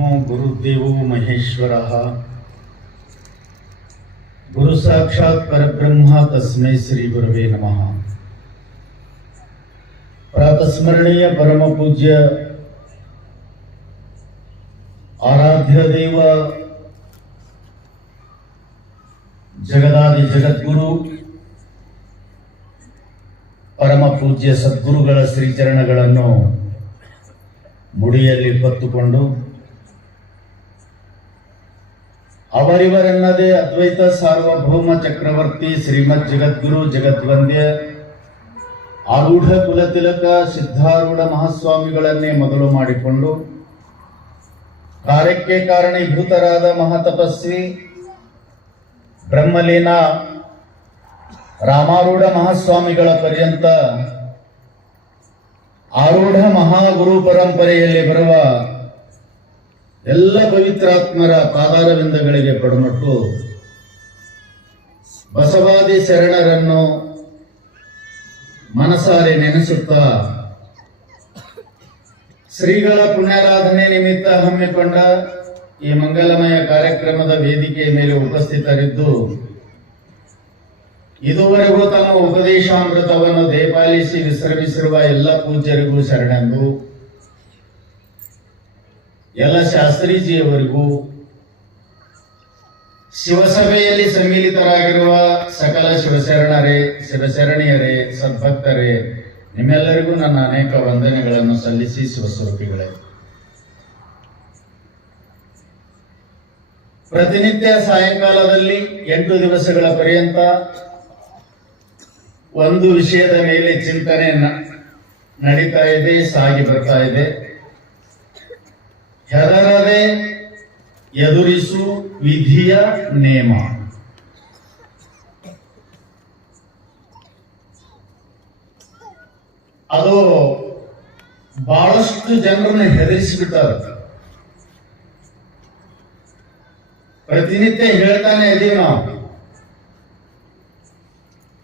ब्रह्मो गुरुदेवो महेश्वरः गुरु साक्षात् परब्रह्म तस्मै श्री गुरवे नमः। प्रातस्मरणीय परम पूज्य आराध्य देव जगदादि जगद्गुरु परम पूज्य सद्गुरुಗಳ ಶ್ರೀಚರಣಗಳನ್ನು ಮುಡಿಯಲ್ಲಿ ಹೊತ್ತುಕೊಂಡು ಅವರಿವರೆನ್ನದೇ ಅದ್ವೈತ ಸಾರ್ವಭೌಮ ಚಕ್ರವರ್ತಿ ಶ್ರೀಮದ್ ಜಗದ್ಗುರು ಜಗದ್ವಂದ್ಯ ಆರೂಢ ಕುಲತಿಲಕ ಸಿದ್ಧಾರೂಢ ಮಹಾಸ್ವಾಮಿಗಳನ್ನೇ ಮೊದಲು ಮಾಡಿಕೊಂಡು ಕಾರ್ಯಕ್ಕೆ ಕಾರಣೀಭೂತರಾದ ಮಹಾತಪಸ್ವಿ ಬ್ರಹ್ಮಲೀನ ರಾಮಾರೂಢ ಮಹಾಸ್ವಾಮಿಗಳ ಪರ್ಯಂತ ಆರೂಢ ಮಹಾಗುರು ಪರಂಪರೆಯಲ್ಲಿ ಬರುವ ಎಲ್ಲ ಪವಿತ್ರಾತ್ಮರ ಪಾದಾರವಿಂದಗಳಿಗೆ ಪಡಮಟ್ಟು ಬಸವಾದಿ ಶರಣರನ್ನು ಮನಸಾರೆ ನೆನೆಸುತ್ತಾ ಶ್ರೀಗಳ ಪುಣ್ಯಾರಾಧನೆ ನಿಮಿತ್ತ ಹಮ್ಮಿಕೊಂಡ ಈ ಮಂಗಲಮಯ ಕಾರ್ಯಕ್ರಮದ ವೇದಿಕೆಯ ಮೇಲೆ ಉಪಸ್ಥಿತರಿದ್ದು ಇದುವರೆಗೂ ತಮ್ಮ ಉಪದೇಶಾಮೃತವನ್ನು ದಯಪಾಲಿಸಿ ವಿಶ್ರಮಿಸಿರುವ ಎಲ್ಲ ಪೂಜ್ಯರಿಗೂ ಶರಣೆಂದು, ಎಲ್ಲ ಶಾಸ್ತ್ರೀಜಿಯವರಿಗೂ, ಶಿವಸಭೆಯಲ್ಲಿ ಸಮ್ಮಿಲಿತರಾಗಿರುವ ಸಕಲ ಶಿವಶರಣರೇ, ಶಿವಶರಣಿಯರೇ, ಸದ್ಭಕ್ತರೇ, ನಿಮ್ಮೆಲ್ಲರಿಗೂ ನನ್ನ ಅನೇಕ ವಂದನೆಗಳನ್ನು ಸಲ್ಲಿಸಿ ಶಿವಸ್ವರೂಪಿಗಳೇ, ಪ್ರತಿನಿತ್ಯ ಸಾಯಂಕಾಲದಲ್ಲಿ 8 ದಿವಸಗಳ ಪರ್ಯಂತ ಒಂದು ವಿಷಯದ ಮೇಲೆ ಚಿಂತನೆ ನಡೀತಾ ಇದೆ, ಸಾಗಿ ಬರ್ತಾ ಇದೆ. ಹೆದರದೆ ಎದುರಿಸು ವಿಧಿಯ ನೇಮ. ಅದು ಬಹಳಷ್ಟು ಜನರನ್ನ ಹೆದರಿಸಿಬಿಟ್ಟಾರ. ಪ್ರತಿನಿತ್ಯ ಹೇಳ್ತಾನೆ ಇದೀವಿ ನಾವು,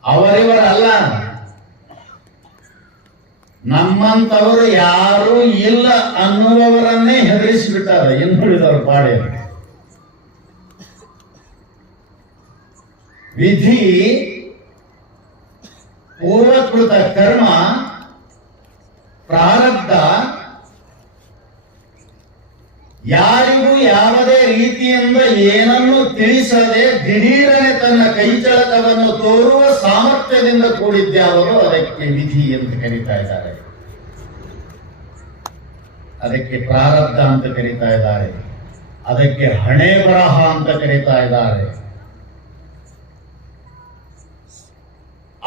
ಅವರಿವರಲ್ಲ, ನಮ್ಮಂತವರು ಯಾರೂ ಇಲ್ಲ ಅನ್ನುವವರನ್ನೇ ಹೆದರಿಸಿಬಿಟ್ಟಾರೆ. ಇನ್ನುಳಿದವರು ಪಾಡೆ ವಿಧಿ ಪೂರ್ವಕೃತ ಕರ್ಮ ಪ್ರಾರಬ್ಧ ಯಾರಿಗೂ ಯಾವುದೇ ರೀತಿಯಿಂದ ಏನನ್ನು ತಿಳಿಸದೆ ದಿಢೀರನೆ ತನ್ನ ಕೈಚಳಕವನ್ನು ತೋರುವ ಸಾಮರ್ಥ್ಯದಿಂದ ಕೂಡಿದ್ಯಾವರು ಅದಕ್ಕೆ ವಿಧಿ ಎಂದು ಕರೀತಾ ಇದ್ದಾರೆ, ಅದಕ್ಕೆ ಪ್ರಾರಬ್ಧ ಅಂತ ಕರೀತಾ ಇದ್ದಾರೆ, ಅದಕ್ಕೆ ಹಣೆ ಬರಹ ಅಂತ ಕರೀತಾ ಇದ್ದಾರೆ.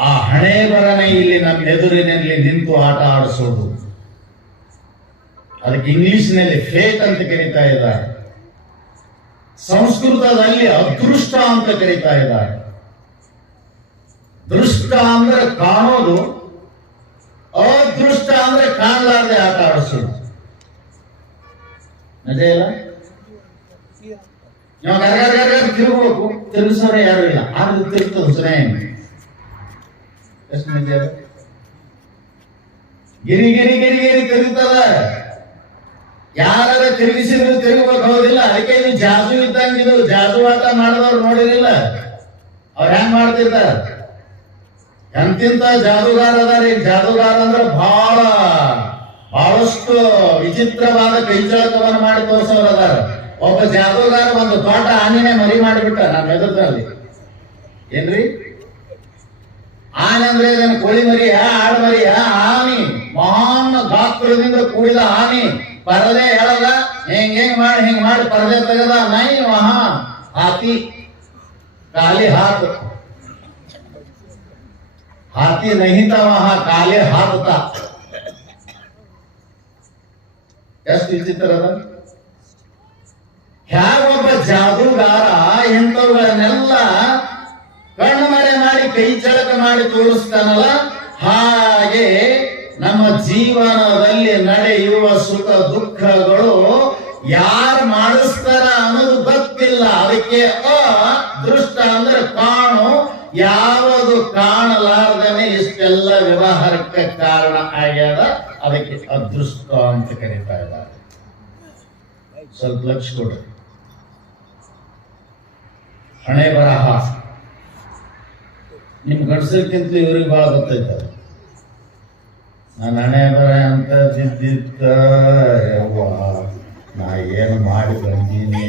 ಆ ಹಣೆ ಬರನೆ ಇಲ್ಲಿ ನಮ್ಮ ಎದುರಿನಲ್ಲಿ ನಿಂತು ಆಟ ಆಡಿಸೋದು, ಅದಕ್ಕೆ ಇಂಗ್ಲಿಷ್ನಲ್ಲಿ ಫೇಟ್ ಅಂತ ಕರೀತಾ ಇದ್ದಾರೆ, ಸಂಸ್ಕೃತದಲ್ಲಿ ಅದೃಷ್ಟ ಅಂತ ಕರೀತಾ ಇದ್ದಾರೆ. ದೃಷ್ಟ ಅಂದ್ರೆ ಕಾಣೋದು, ಅದೃಷ್ಟ ಅಂದ್ರೆ ಕಾಣಲಾರದೆ ಆಟ ಆಡಿಸೋದು. ನಿಜ ಇಲ್ಲ? ನೀವು ತಿರುಗಬೇಕು, ತಿರುಗಿಸೋರೆ ಯಾರು ಇಲ್ಲ, ಆದ್ರೂ ತಿರುಗ್ತದೆ ಸುನೇ. ಎಷ್ಟು ನಿಜ? ಗಿರಿ ಗಿರಿ ಗಿರಿ ಗಿರಿ ತಿರುಗ್ತದ. ಯಾರಾದ್ರೂ ತಿರುಗಿಸಿದ್ರು ತಿರುಗಬೇಕು, ಹೋದಿಲ್ಲ. ಅದಕ್ಕೆ ಇದು ಜಾದು ಇದ್ದಂಗೆ, ಇದು ಜಾದು ಆಟ ಮಾಡಿದವ್ರು ನೋಡಿರಿಲ್ಲ, ಅವ್ರು ಹೆಂಗ್ ಮಾಡ್ತಿರ್ತಾರ. ಎಂತಿಂತ ಜಾದುಗಾರ ಅದಾರ. ಈಗ ಜಾದುಗಾರ ಅಂದ್ರೆ ಬಹಳಷ್ಟು ವಿಚಿತ್ರವಾದ ಕೈಚಳಕವನ್ನು ಮಾಡಿ ತೋರಿಸೋರು ಅದಾರ. ಒಬ್ಬ ಜಾದುಗಾರ ಒಂದು ದೊಡ್ಡ ಆನೆನೇ ಮರಿ ಮಾಡಿಬಿಟ್ಟ ನಮ್ಮ ಎದುರಲ್ಲಿ. ಏನ್ರಿ ಆನೆ ಅಂದ್ರೆ ಇದನ್ನು ಕೋಳಿ ಮರಿಯ, ಆಡು ಮರಿಯ? ಆನೆ, ಮಹಾನ್ ಗಾತ್ರದಿಂದ ಕೂಡಿದ ಆನೆ. ಪರದೆ ಹೇಳದ, ಹಿಂಗ್ ಮಾಡಿ ಪರದೆ ತೆಗೆದ. ನೈ ಮಹಾ ಹಾತಿ, ಕಾಲಿ ಹಾತ್, ಹಾತಿ ನಹಿತ ಮಹಾ ಕಾಲಿ ಹಾತ. ಎಷ್ಟು ವಿಚಿತ್ರ ಅದ. ಹ್ಯಾಗೊಬ್ಬ ಜಾದೂಗಾರ ಇಂಥವುಗಳನ್ನೆಲ್ಲ ಕಣ್ಣು ಮರೆ ಮಾಡಿ ಕೈ ಚಳಕ ಮಾಡಿ ತೋರಿಸ್ತಾನಲ್ಲ, ಹಾಗೆ ನಮ್ಮ ಜೀವನದಲ್ಲಿ ನಡೆಯುವ ಸುಖ ದುಃಖಗಳು ಯಾರು ಮಾಡಿಸ್ತಾರ ಅನ್ನೋದು ಗೊತ್ತಿಲ್ಲ. ಅದಕ್ಕೆ ಅದೃಷ್ಟ ಅಂದ್ರೆ ಕಾಣು, ಯಾವುದು ಕಾಣಲಾರ್ದನೆ ಇಷ್ಟೆಲ್ಲ ವ್ಯವಹಾರಕ್ಕೆ ಕಾರಣ ಆಗ್ಯದ. ಅದಕ್ಕೆ ಅದೃಷ್ಟ ಅಂತ ಕರೀತಾ ಇದ್ದಾರೆ. ಸ್ವಲ್ಪ ಲಕ್ಷ ಕೊಡ್ರಿ. ಹಣೆ ಬರಹ ನಿಮ್ ಗಂಡಸರ್ಕಿಂತ ಇವ್ರಿಗೆ ಭಾಳ ಗೊತ್ತೈತ. ನಾನು ಹಣೆ ಬರ ಅಂತ ತಿದ್ದಿತ್ತ ಯವ್ವ ನಾ ಏನು ಮಾಡಿ ಬಂದೀನಿ.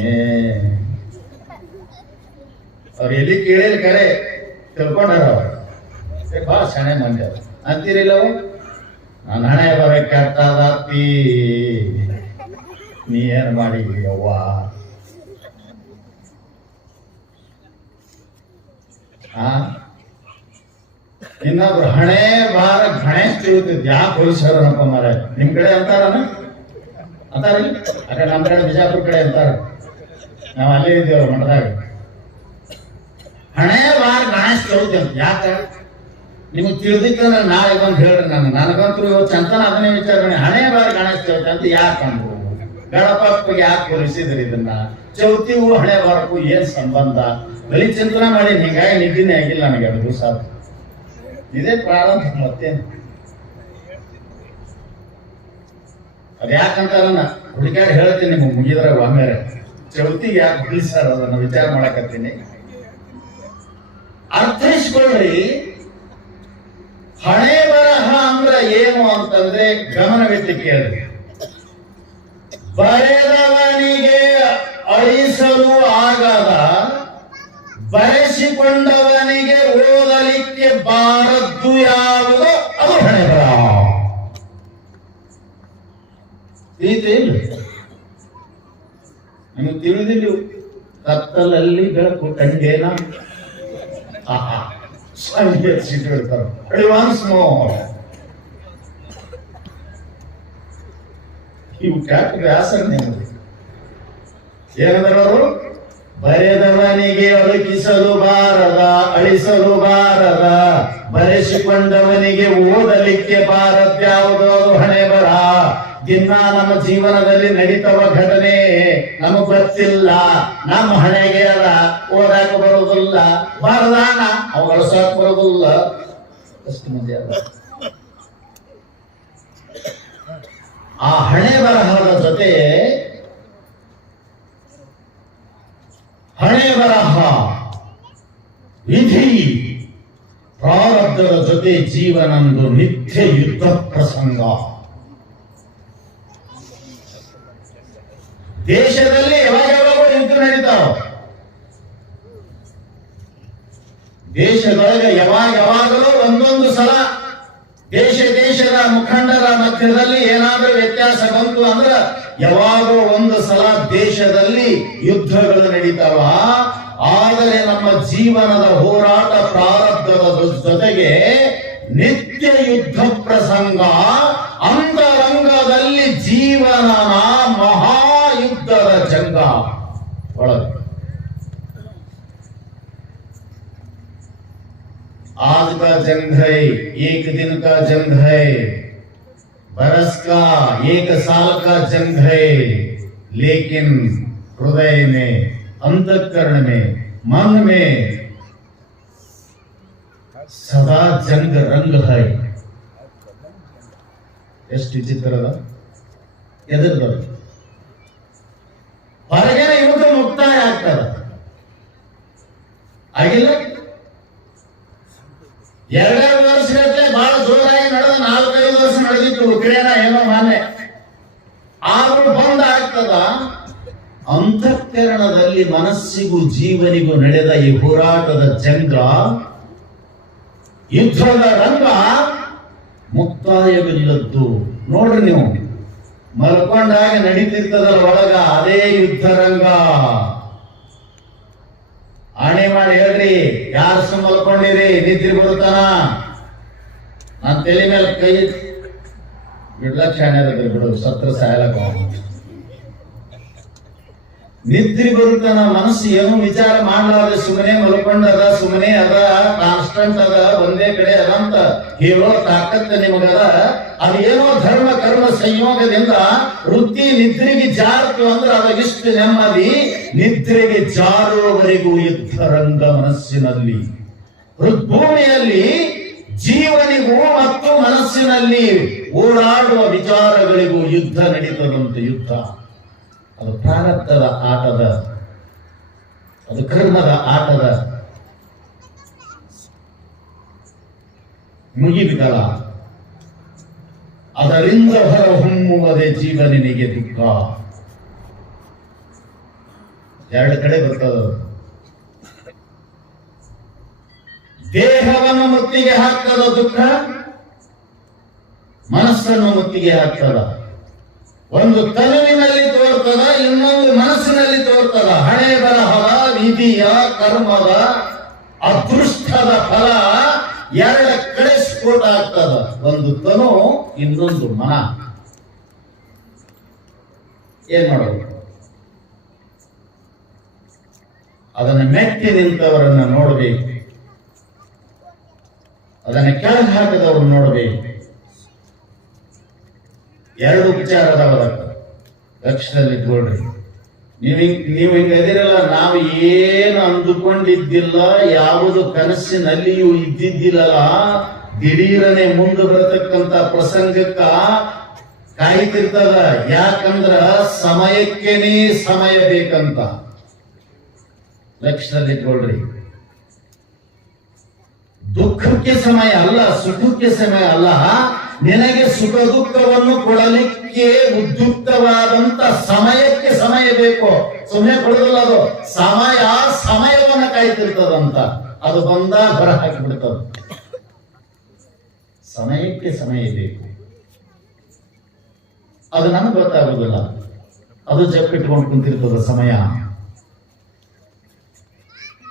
ಅವ್ರು ಎಲ್ಲಿ ಕೇಳಿಲ್ಲ ಕರೆ ತಿಳ್ಕೊಂಡಾರ. ಅವ್ರು ಭಾಳ ಶಾಣೆ ಮಂದಿ ಅವ್ರು ಅಂತೀರಿಲ್ಲವು. ನಾನು ಹಣೆ ಬರ ಕೆಟ್ಟದಾತಿ ನೀ ಏನು ಮಾಡಿದ್ವಿ ಯವ್ವ. ಇನ್ನೊಬ್ರು ಹಣೆ ಬಾರ ಗಣೇಶ್ ತಿಳ್ತಿದ್ ಯಾಕೆ ಹೋಲಿಸ್ಯಾರನಪ್ಪ ಮಾರ. ನಿಮ್ ಕಡೆ ಅಂತಾರನ ಅಂತಾರಿಲ್ಲ, ಅದೇ ನಮ್ಮ ಕಡೆ ಬಿಜಾಪುರ ಕಡೆ ಅಂತಾರ. ನಾವು ಅಲ್ಲೇ ಇದ್ದೇವೆ ಮಠದಾಗ. ಹಣೆ ಬಾರ ಗಣೇಶ್ ತಿಳ್ತಿ ಅಂತ ಯಾಕೆ ನಿಮಗೆ ತಿಳಿದಿಕ್ಕಂದ್ರೆ ನಾಳೆ ಬಂದು ಹೇಳ್ರಿ. ನನಗಂತೂ ಇವತ್ತು ಚಂತನ ಅದನ್ನೇ ವಿಚಾರ ಮಾಡಿ ಹಣೆ ಬಾರ ಗಣೇಶ್ ತಿಳ್ತಿ ಅಂತ ಯಾಕೆ ಅಂದ್ರು. ಗಣಪಪ್ಪಗೆ ಯಾಕೆ ಹೋಲಿಸಿದ್ರಿ ಇದನ್ನ? ಚೌತಿಗೂ ಹಣೆ ಬಾರಕ್ಕೂ ಏನ್ ಸಂಬಂಧ? ಬರೀ ಚಿಂತನೆ ಮಾಡಿ ಹಿಂಗಾಗಿ ನಿದ್ದಿನೇ ಆಗಿಲ್ಲ ನನಗೆ ಅದು ದಿವಸ. ಇದೇ ಪ್ರಾರಂಭ. ಮತ್ತೇನು ಅದ್ಯಾಕಂತಾರ ಹುಡುಕ್ಯಾಡಿ ಹೇಳ್ತೀನಿ ನಿಮಗೆ ಮುಗಿದ್ರೆ ಒಮ್ಮೆರೆ. ಚೌತಿಗೆ ಯಾಕೆ ಬಿಡಿಸ್ತಾರ ಅದನ್ನ ವಿಚಾರ ಮಾಡಕತ್ತೀನಿ. ಅರ್ಥೈಸ್ಕೊಳ್ರಿ. ಹಣೆ ಬರಹ ಅಂದ್ರ ಏನು ಅಂತಂದ್ರೆ ಗಮನವಿಟ್ಟು ಕೇಳ್ರಿ. ಬರೆದವನಿಗೆ ಅಳಿಸಲು ಆಗದ, ಬರೆಸಿಕೊಂಡವನಿಗೆ ಓದಲಿಕ್ಕೆ ಬಾರದ್ದು ಯಾವುದು ಅದು ಹಣೆ ಬರಹ. ನಿಮಗೆ ತಿಳಿದಿಲ್ಲ. ಕತ್ತಲಲ್ಲಿ ಬೆಳಕು ಕಂಡೇನ ಸಂಗೀತ ಸಿಟ್ಟಿರ್ತಾರೆ. ಅಡ್ವಾನ್ಸ್ ಇವು ಕ್ಯಾಟ್ ವ್ಯಾಸರ ನಿಮಗೆ ಏನಂದ್ರು? ಬರೆದವನಿಗೆ ಅಳುಕಿಸಲು ಬಾರದ, ಅಳಿಸಲು ಬಾರದ, ಬರೆಸಿಕೊಂಡವನಿಗೆ ಓದಲಿಕ್ಕೆ ಬಾರದ್ಯಾವುದೋ ಅದು ಹಣೆ ಬರ. ದಿನ ನಮ್ಮ ಜೀವನದಲ್ಲಿ ನಡೀತವ ಘಟನೆ ನಮಗ್ ಗೊತ್ತಿಲ್ಲ. ನಮ್ಮ ಹಣೆಗೆ ಅದ ಓದಾಕ ಬರೋದಿಲ್ಲ, ಬಾರದಾನ ಅವು ಅಳಸಾಕ್ ಬರೋದಿಲ್ಲ. ಅಷ್ಟು ಮಂದಿ ಅದ. ಆ ಹಣೆ ಬರಹದ ಜೊತೆ ಹಣೆ ಬರಹ ವಿಧಿ ಪ್ರಾರಬ್ಧದ ಜೊತೆ ಜೀವನಂದು ನಿತ್ಯ ಯುದ್ಧ ಪ್ರಸಂಗ. ದೇಶದಲ್ಲಿ ಯಾವಾಗ ಯುದ್ಧ ನಡೀತಾವ. ದೇಶದೊಳಗೆ ಯಾವಾಗಲೂ ಒಂದೊಂದು ಸಲ ದೇಶದ ಮುಖಂಡರ ಮಧ್ಯದಲ್ಲಿ ಏನಾದ್ರೂ ವ್ಯತ್ಯಾಸ ಬಂತು ಅಂದ್ರ ಯಾವಾಗೋ ಒಂದು ಸಲ ದೇಶದಲ್ಲಿ ಯುದ್ಧಗಳು ನಡೀತಾವ. ಆದರೆ ನಮ್ಮ ಜೀವನದ ಹೋರಾಟ ಪ್ರಾರಬ್ಧದ ಜೊತೆಗೆ ನಿತ್ಯ ಯುದ್ಧ ಪ್ರಸಂಗ. ಅಂತರಂಗದಲ್ಲಿ ಜೀವನನ ಮಹಾಯುದ್ಧದ ಜಂಗ ಒಳಗೆ. आज का जंग है, एक दिन का जंग है, बरस का एक साल का जंग है, लेकिन हृदय में, अंतःकरण में, मन में सदा जंग रंग है. ಎಷ್ಟು ವಿಚಿತ್ರದ ಎದುರು ಬರುತ್ತೆ. ಹೊರಗಡೆ ಯುದ್ಧ ಮುಕ್ತಾಯ ಆಗ್ತದ ಆಗಿಲ್ಲ. 2 ವರ್ಷಗಟ್ಟಲೆ ಬಹಳ ಜೋರಾಗಿ ನಡೆದ 4-5 ವರ್ಷ ನಡೆದಿತ್ತು ಉಕ್ರೇನ ಏನೋ ಮಾನ್ಯ. ಆದ್ರೂ ಬಂದ್ ಆಗ್ತದ. ಅಂತಃಕರಣದಲ್ಲಿ ಮನಸ್ಸಿಗೂ ಜೀವನಿಗೂ ನಡೆದ ಈ ಹೋರಾಟದ ಜಂಗ, ಯುದ್ಧದ ರಂಗ ಮುಕ್ತಾಯವಿಲ್ಲದ್ದು. ನೋಡ್ರಿ ನೀವು ಮಲ್ಕೊಂಡಾಗ ನಡೀತಿರ್ತದಲ್ಲ ಒಳಗ ಅದೇ ಯುದ್ಧ ರಂಗ. ಆಣೆ ಮಾಡಿ ಹೇಳ್ರಿ, ಯಾರು ಸುಮ್ಮ ಮಲ್ಕೊಂಡಿರಿ ನಿದ್ರಿ ಬರುತ್ತಾನ? ನಾನು ತಲೆ ಮೇಲೆ ಕೈ ಬಿಡ್ಲಕ್ ಶಾಣೆ ಬಿಡು, ಸತ್ರ ಸಾಯಲಕ್ಕ. ನಿದ್ರಿ ಬರುತ್ತಾನ, ಮನಸ್ಸು ಏನೋ ವಿಚಾರ ಮಾಡ್ಲಾರ್ದೆ ಸುಮ್ಮನೆ ಮಲ್ಕೊಂಡದ, ಸುಮ್ಮನೆ ಅದ, ಕಾನ್ಸ್ಟಂಟ್ ಅದ, ಒಂದೇ ಕಡೆ ಅದಂತ ಹೇಳೋ ತಾಕತ್ತ ನಿಮಗದ. ಅದು ಏನೋ ಧರ್ಮ ಕರ್ಮ ಸಂಯೋಗದಿಂದ ವೃತ್ತಿ ನಿದ್ರೆಗೆ ಜಾರತು ಅಂದ್ರೆ ಅದ ಇಷ್ಟು ನೆಮ್ಮದಿ. ನಿದ್ರೆಗೆ ಜಾರುವವರೆಗೂ ಯುದ್ಧರಂಗ ಮನಸ್ಸಿನಲ್ಲಿ. ಹೃದ್ಭೂಮಿಯಲ್ಲಿ ಜೀವನಿಗೂ ಮತ್ತು ಮನಸ್ಸಿನಲ್ಲಿ ಓಡಾಡುವ ವಿಚಾರಗಳಿಗೂ ಯುದ್ಧ ನಡೀತದಂತೆ. ಯುದ್ಧ ಅದು ಪ್ರಾರಬ್ಧದ ಆಟದ, ಅದು ಕರ್ಮದ ಆಟದ ಮುಗಿದ ಕಾಲ. ಅದರಿಂದ ಹೊರಹೊಮ್ಮುವುದೇ ಜೀವನಿಗೆ ದುಃಖ. ಎರಡು ಕಡೆ ಬರ್ತದ. ದೇಹವನ್ನು ಮುತ್ತಿಗೆ ಹಾಕ್ತದ ದುಃಖ, ಮನಸ್ಸನ್ನು ಮುತ್ತಿಗೆ ಹಾಕ್ತದ. ಒಂದು ತನುವಿನಲ್ಲಿ ತೋರ್ತದ, ಇನ್ನೊಂದು ಮನಸ್ಸಿನಲ್ಲಿ ತೋರ್ತದ. ಹಣೆ ಬರಹದ, ವಿಧಿಯ, ಕರ್ಮದ, ಅದೃಷ್ಟದ ಫಲ ಎರಡ ಕಡೆ ಸ್ಫೋಟ ಆಗ್ತದ. ಒಂದು ತನು, ಇನ್ನೊಂದು ಮನ. ಏನ್ ಮಾಡೋದು? ಅದನ್ನ ಮೆಟ್ಟಿ ನಿಂತವರನ್ನ ನೋಡಬೇಕು, ಅದನ್ನ ಕೆಳಗೆ ಹಾಕದವ್ರು ನೋಡಬೇಕು. ಎರಡು ವಿಚಾರ ಅದಾವ, ಲಕ್ಷದಲ್ಲಿ ಇಟ್ಕೊಳ್ರಿ. ನೀವು ಹಿಂಗ ಇದಿರಲ್ಲ, ನಾವು ಏನು ಅಂದುಕೊಂಡಿದ್ದಿಲ್ಲ, ಯಾವುದು ಕನಸಿನಲ್ಲಿಯೂ ಇದ್ದಿದ್ದಿಲ್ಲಲ್ಲ, ದಿಢೀರನೆ ಮುಂದೆ ಬರತಕ್ಕಂತ ಪ್ರಸಂಗಕ್ಕ ಕಾಯ್ತಿರ್ತದ. ಯಾಕಂದ್ರ ಸಮಯಕ್ಕೆನೇ ಸಮಯ ಬೇಕಂತ. ಲಕ್ಷದಲ್ಲಿ ಇಟ್ಕೊಳ್ರಿ. ದುಃಖಕ್ಕೆ ಸಮಯ ಅಲ್ಲ, ಸುಖಕ್ಕೆ ಸಮಯ ಅಲ್ಲ. ನಿನಗೆ ಸುಖ ದುಃಖವನ್ನು ಕೊಡಲಿಕ್ಕೆ ಉದ್ಯುಕ್ತವಾದಂತ ಸಮಯಕ್ಕೆ ಸಮಯ ಬೇಕು. ಸುಮ್ಮನೆ ಕೊಡೋದಿಲ್ಲ ಅದು. ಸಮಯವನ್ನು ಕಾಯ್ತಿರ್ತದಂತ. ಅದು ಬಂದ ಹೊರ ಹಾಕಿಬಿಡ್ತದ. ಸಮಯಕ್ಕೆ ಸಮಯ ಬೇಕು. ಅದು ನನಗೆ ಗೊತ್ತಾಗುದಿಲ್ಲ. ಅದು ಜಪ್ಪಿಟ್ಕೊಂಡು ಕುಂತಿರ್ತದ ಸಮಯ.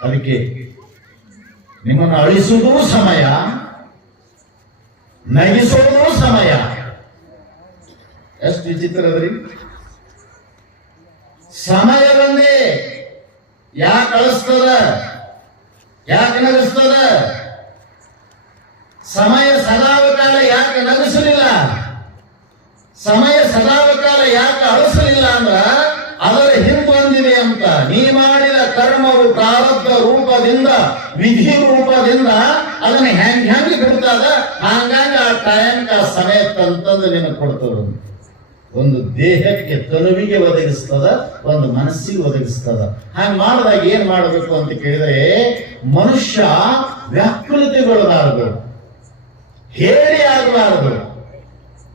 ಅದಕ್ಕೆ ನಿಮ್ಮನ್ನು ಅಳಿಸುವುದೂ ಸಮಯ, ನಗಿಸೋದು ಸಮಯ. ಎಷ್ಟು ವಿಚಿತ್ರ ಅದ್ರಿ. ಸಮಯದೊಂದೇ ಯಾಕೆ ಅಳಿಸ್ತದ, ಯಾಕೆ ನಗಿಸ್ತದ? ಸಮಯ ಸದಾವಕಾಲ ಯಾಕೆ ನಗಿಸಲಿಲ್ಲ? ಸಮಯ ಸದಾವಕಾಲ ಯಾಕೆ ಅಳಿಸಲಿಲ್ಲ ಅಂದ್ರ ಅದರ ಹಿಂದೊಂದಿದೆ ಅಂತ. ನೀ ಮಾಡಿದ ಕರ್ಮವು ಪ್ರಾರಬ್ಧ ರೂಪದಿಂದ, ವಿಧಿ ರೂಪದಿಂದ ಅದನ್ನ ಹೆಂಗ್ ಬಿಡ್ತದ. ಹಂಗಾಗಿ ಆ ಟೈಮ್ ಸಮಯ ತಂತಂದು ನಿನಗೆ ಕೊಡ್ತದ. ಒಂದು ದೇಹಕ್ಕೆ, ತನುವಿಗೆ ಒದಗಿಸ್ತದ, ಒಂದು ಮನಸ್ಸಿಗೆ ಒದಗಿಸ್ತದ. ಹಾಗೆ ಮಾಡಿದಾಗ ಏನ್ ಮಾಡಬೇಕು ಅಂತ ಕೇಳಿದ್ರೆ, ಮನುಷ್ಯ ವ್ಯಾಕುಲತೆಗೊಳ್ಳಬಾರದು, ಹೇಳಿ ಆಗಬಾರದು,